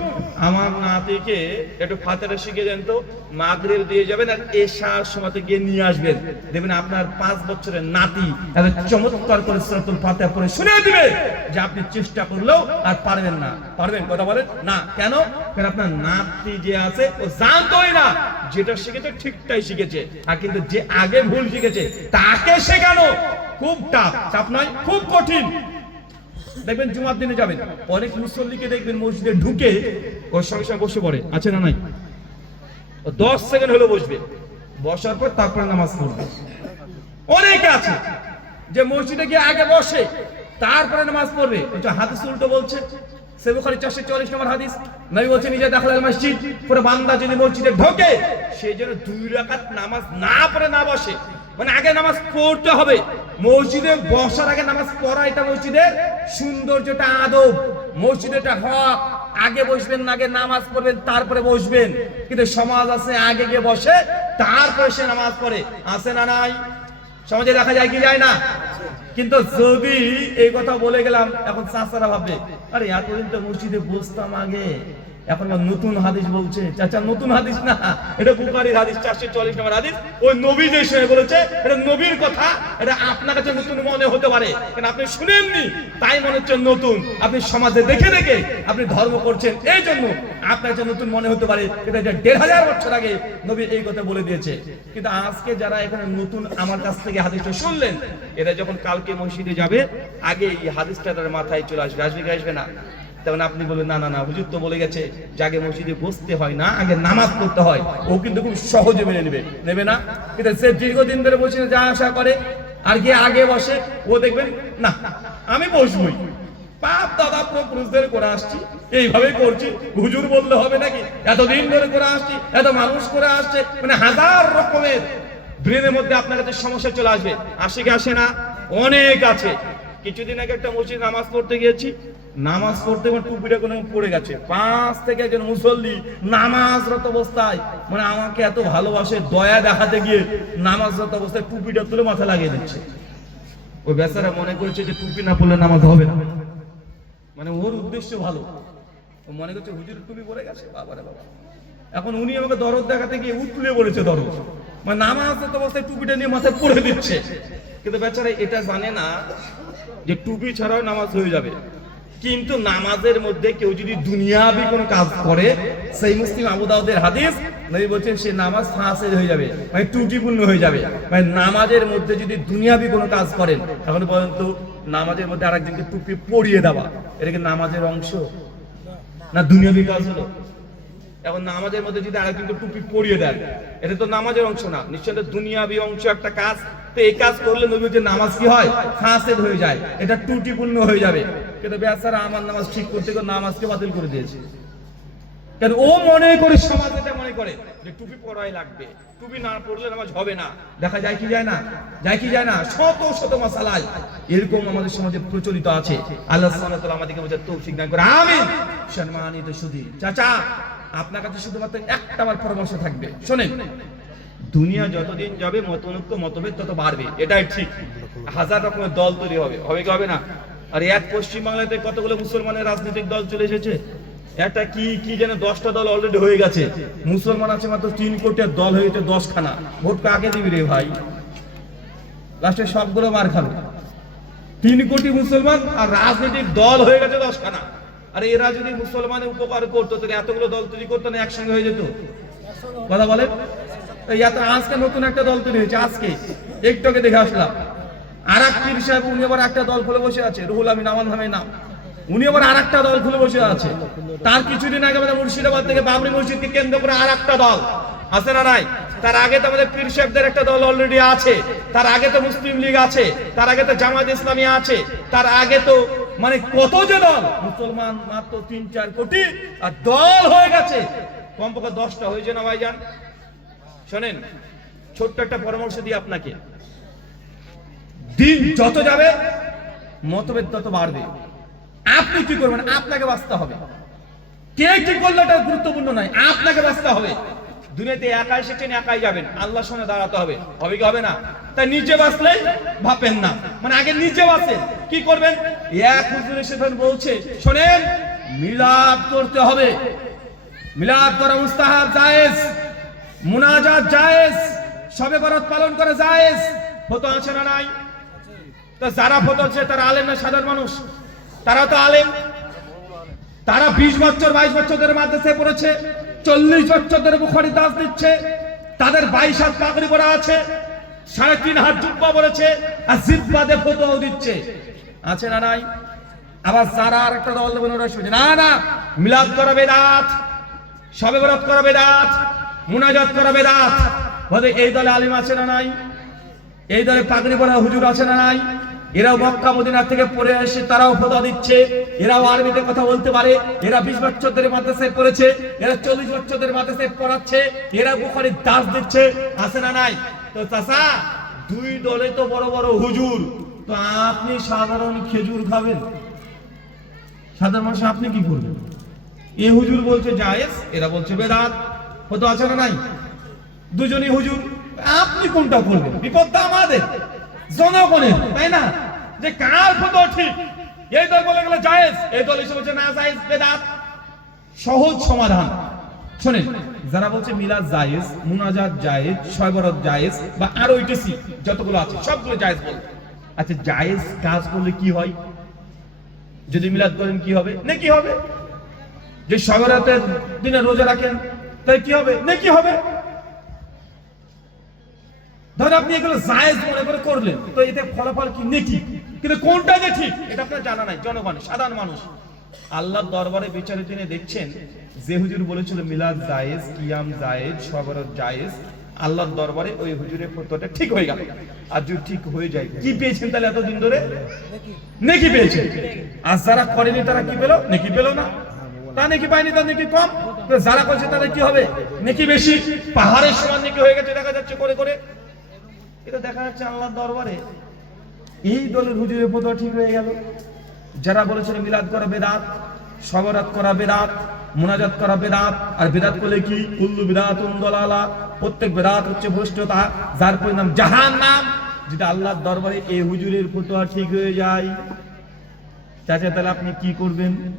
আমার নাতিকে একটু ফাতিহা শিখিয়ে দেন তো, মাগরিব দিয়ে যাবেন আর এশার সময়তে গিয়ে নিয়ে আসবেন, দেখবেন আপনার 5 বছরের নাতি এত চমৎকার করে সূরাতুল ফাতিহা পড়ে শুনিয়ে দিবে যে আপনি চেষ্টা করলেও আর পারবেন না। পারবেন? কথা বলেন না। কেন? কারণ আপনার নাতি যে আছে ও জানতোই না, যেটা শিখেছে ঠিকটাই শিখেছে, আর কিন্তু যে আগে ভুল শিখেছে তাকে শেখানো খুব টাফ নয়, খুব কঠিন। দেখবেন জুমার দিনে যাবেন, অনেক মুসল্লিকে দেখবেন মসজিদে ঢুকে ওর সঙ্গে সঙ্গে বসে পড়ে, আছে না নাই? ও 10 সেকেন্ড হলো বসবে, বসার পর তারপরে নামাজ পড়বে। অনেকে আছে যে মসজিদে গিয়ে আগে বসে তারপরে নামাজ পড়বে। হাদিস উল্টো বলছে। সহিহ বুখারী 444 নম্বর হাদিস, নবী বলেছেন নিজে দাখিলাল মসজিদ, পুরো বান্দা যদি মসজিদে ঢোকে সেই জন্য 2 রাকাত নামাজ না পড়ে না বসে। মানে আগে নামাজ পড়তে হবে, মসজিদে বসার আগে নামাজ পড়া এটা মসজিদের সৌন্দর্যটা, আদব, মসজিদেটা হক। আগে বসবেন না, আগে নামাজ পড়বেন তারপরে বসবেন। কিন্তু সমাজ আছে আগে গিয়ে বসে তারপরে সে নামাজ পড়ে, আছে না নাই? সমাজে দেখা যায় কি যায় না? কিন্তু যদি এই কথা বলে গেলাম, এখন চাচারা ভাববে আরে এতদিন তো মসজিদে বসতাম আগে, এখন নতুন হাদিস বলছে। চাচা নতুন হাদিস না, এটা বুখারীর হাদিস 444 নম্বর হাদিস। ওই নবী যে সে বলেছে এটা নবীর কথা, এটা আপনার কাছে নতুন মনে হতে পারে, কারণ আপনি শুনেননি তাই মনে হচ্ছে নতুন। আপনি সমাজে দেখে দেখে আপনি ধর্ম করছেন, এই জন্য আপনার কাছে নতুন মনে হতে পারে, এটা 1500 বছর আগে নবী এই কথা বলে দিয়েছে। কিন্তু আজকে যারা এখানে নতুন আমার কাছ থেকে হাদিসটা শুনলেন, এরা যখন কালকে মসজিদে যাবে আগে এই হাদিসটা তার মাথায় চলে আসবে, আসবে কি আসবে না? তখন আপনি বলবেন না না না, হুজুর তো বলে গেছে যে আগে মসজিদে বসতে হয় না, আগে নামাজ পড়তে হয়। ও কিন্তু খুব সহজে মেনে নেবে না। কিন্তু সে দীর্ঘদিন ধরে মসজিদে যা আশা করে আর গিয়ে আগে বসে, ও দেখবেন না আমি বসবই, পাপ দাদা পুরুষদের করে আসছি, এইভাবে করছি, হুজুর বললে হবে নাকি, এতদিন ধরে করে আসছি, এত মানুষ করে আসছে, মানে হাজার রকমের ব্রেনের মধ্যে আপনার কাছে সমস্যা চলে আসবে। আসে কি আসে না? অনেক আছে। কিছুদিন আগে একটা মসজিদ নামাজ পড়তে গিয়েছি, নামাজ পড়তে আমার টুপিটা কোনো পড়ে গেছে, পাঁচ থেকে একজন মুসল্লি নামাজরত অবস্থায়, মানে আমাকে এত ভালোবাসে, দয়া দেখাতে গিয়ে নামাজরত অবস্থায় টুপিটা তুলে মাথা লাগিয়ে দিচ্ছে। ওই বেচারা মনে করছে যে টুপি না পড়লে নামাজ হবে না, মানে ওর উদ্দেশ্য ভালো, ও মনে করছে হুজুরের টুপি পড়ে গেছে, বাবারে বাবা। এখন উনি আমাকে দরদ দেখাতে গিয়ে উতলে পড়েছে দরদ, মানে নামাজরত অবস্থায় টুপিটা নিয়ে মাথায় পড়ে দিচ্ছে। কিন্তু বেচারা এটা জানে না যে টুপি ছাড়াও নামাজ হয়ে যাবে। কিন্তু নামাজের মধ্যে কেউ যদি দুনিয়াবি কোনো কাজ করে, সেই মুসলিম আবু দাউদের হাদিস, নবী বলছেন সে নামাজ ফাসিদ হয়ে যাবে, মানে ত্রুটিপূর্ণ হয়ে যাবে। মানে নামাজের মধ্যে যদি দুনিয়াবি কোনো কাজ করেন, এখন বলেন তো নামাজের মধ্যে আরেকজনকে টুপি পরিয়ে দেওয়া, এটা কি নামাজের অংশ না দুনিয়াবি কাজ হলো? এখন নামাজের মধ্যে যদি আরেকজনকে টুপি পরিয়ে দেন, এটা তো নামাজের অংশ না, নিশ্চয়ই দুনিয়াবি অংশ একটা কাজ। তো এই কাজ করলে নবী যে নামাজ কি হয়, ফাসিদ হয়ে যায়, এটা ত্রুটিপূর্ণ হয়ে যাবে। কিন্তু বেচারা আমার নামাজ ঠিক করতে গিয়ে নামাজকে বাতিল করে দিয়েছে। কেন? ও মনে করে, সমাজ এটা মনে করে যে টুপি পরাই লাগবে, টুপি না পরলে নামাজ হবে না। দেখা যায় কি যায় না? যায় কি যায় না? শত শত মাসালায় এরকম আমাদের সমাজে প্রচলিত আছে। আল্লাহ সুবহানাহু ওয়া তাআলা আমাদেরকে বোঝার তৌফিক দান করে, আমিন। সম্মানিত সুধী চাচা, আপনার কাছে শুধুমাত্র একটা আমার পরামর্শ থাকবে, শোনেন। দুনিয়া যতদিন যাবে মতনৈক্য মতভেদ তত বাড়বে, এটাই ঠিক। হাজার রকমের দল তৈরি হবে, হবে কি হবে না? আর এক পশ্চিমবাংলাতে কতগুলো মুসলমানের রাজনৈতিক দল চলে এসেছে, একটা কি যেন 10টা দল অলরেডি হয়ে গেছে। মুসলমান আছে মাত্র 3 কোটি, আর দল হয়েছে 10খানা। ভোট কাকে দিবি রে ভাই? লাস্টে সবগুলো মার খাবে। 3 কোটি মুসলমান আর রাজনৈতিক দল হয়ে গেছে 10খানা। আর এরা যদি মুসলমানের উপকার করতো তাহলে এতগুলো দল তৈরি করতো না, একসঙ্গে হয়ে যেত? কথা বলেন। আজকে নতুন একটা দল তৈরি হয়েছে, আজকে একটু আগে দেখে আসলাম। আর এক পীর সাহেব, উনি আবার একটা দল খুলে বসে আছে, রুহুল আমিন আমার নামে নাম, উনি আবার আর একটা দল খুলে বসে আছে। তার কিছুদিন আগে আমাদের মুর্শিদাবাদ থেকে বাবরি মসজিদকে কেন্দ্র করে আর একটা দল আছে না নাই? তার আগে তো আমাদের পীর সাহেবদের একটা দল অলরেডি আছে, তার আগে তো মুসলিম লীগ আছে, তার আগে তো জামাত ইসলামী আছে, তার আগে তো মানে কত যে দল। মুসলমান মাত্র 3-4 কোটি, আর দল হয়ে গেছে কমপক্ষে 10টা হয়েছে না ভাইজান? শোনেন, ছোট্ট একটা পরামর্শ দিই আপনাকে, দিন যত যাবে মতভেদ তত বাড়বে। আপনি কি করবেন? আপনাকে বাঁচতে হবে। কে কি করলে এটা গুরুত্বপূর্ণ নয়, আপনাকে বাঁচতে হবে। দুনিয়াতে একা এসেছেন, একাই যাবেন, আল্লাহর সামনে দাঁড়াতে হবে, হবে কি হবে না? তাই নিজে বাঁচলে ভাবেন না, মানে আগে নিজে বাঁচেন। কি করবেন? এক হুজুর এসে বলছে, শোনেন, মিলাদ করতে হবে, মিলাদ করা মুস্তাহাব, জায়েজ, মুনাজাত জায়েজ, শবে বরাত পালন করা জায়েজ। ফতোয়া আছে না নাই? তো যারা ফতোয়া আছে তারা আলেম না সাধারণ মানুষ? তারা তো আলেম। তারা 20 বছর 22 বছরের মাদ্রাসায় পড়েছে, 40 বছরের বুখারী দাস দিচ্ছে, তাদের 22 হাত পাগড়ি পরা আছে, 3.5 হাত জুব্বা পরেছে, আর জিব্বাতে ফতোয়া দিচ্ছে, আছে না নাই? আবার যারা আর একটা দল দেবেন, ওরা শুনে না না মিলাদ করা বেদাত, শবে বরাত করা বেদাত, মুনাজাত করা বেদাত। বলে এই দলে আলেম আছে না নাই? এই দলে পাগড়ি পরা হুজুর আছে না নাই? এরাও মক্কা মদিনা থেকে পড়ে এসে তারাও ফতোয়া দিচ্ছে, এরাও আরবিতে কথা বলতে পারে, এরা 20 বছর ধরে মাদ্রাসায় পড়েছে, এরা 40 বছর ধরে মাদ্রাসায় পড়াচ্ছে, এরা বুখারীর দাস দিচ্ছে, আছে না নাই? তো চাচা, দুই দলে তো বড় বড় হুজুর, তো আপনি সাধারণ খেজুর খাবেন? সাধারণ মানুষ আপনি কি করবেন? এ হুজুর বলছে জায়েজ, এরা বলছে বেদাত, ফতোয়া আছে না নাই? দুজনই হুজুর, আপনি কোনটা করবেন? বিপদটা আমাদের, জনগণের, তাই না? যে কার ফতোয়া ঠিক? এই দল বলে গেল জায়েজ, এই দল এসে বলছে না জায়েজ, বেদাত। সহজ সমাধান শুনেন, যারা বলছে মিলাদ জায়েজ, মুনাজাত জায়েজ, শবে বরাত জায়েজ, বা আরো ইটিসি যতগুলো আছে সবগুলো জায়েজ বলে। আচ্ছা, জায়েজ কাজ করলে কি হয়? যদি মিলাদ করেন কি হবে? নেকি হবে। যে শবে বরাতের দিনে রোজা রাখেন তাই কি হবে? নেকি হবে। ধর আপনি এগুলো জায়েজ মনে করে করলেন, তো এতে ফলাফল কি? নেকি। কিন্তু কোনটা যে ঠিক এটা আপনার জানা নাই, জনগণ সাধারণ মানুষ। আল্লাহর দরবারে বিচারের দিনে দেখছেন যে হুজুর বলেছিল মিলাদ জায়েজ, কিয়াম জায়েজ, সবরত জায়েজ, আল্লাহর দরবারে ওই হুজুরের ফতোয়াটা ঠিক হয়ে গেল। আর যদি ঠিক হয়ে যায়, কি পেয়েছেন তাহলে এতদিন ধরে? নেকি পেয়েছেন। আর যারা করেনি তারা কি পেল? নেকি পেল না। তা নেকি পায়নি, তার নেকি কম। তো যারা করছে তাদের কি হবে? নেকি বেশি। পাহাড়ের সমান নেকি হয়ে গেছে দেখা যাচ্ছে করে করে। এটা দেখা যাচ্ছে আল্লাহর দরবারে এই দলের হুজুরের ফতোয়া ঠিক হয়ে গেল। যারা বলেছিল মিলাদ করা বেদাত, সবরাত করা বেদাত, মুনাজাত করা বেদাত, আর বেদাত করলে কি? কুল্লু বিদাতুন দালালা, প্রত্যেক বেদাত হচ্ছে ভ্রষ্টতা, যার পরিণাম জাহান্নাম। যদি আল্লাহর দরবারে এই হুজুরের ফতোয়া ঠিক হয়ে যায়, চাচা তাহলে আপনি কি করবেন?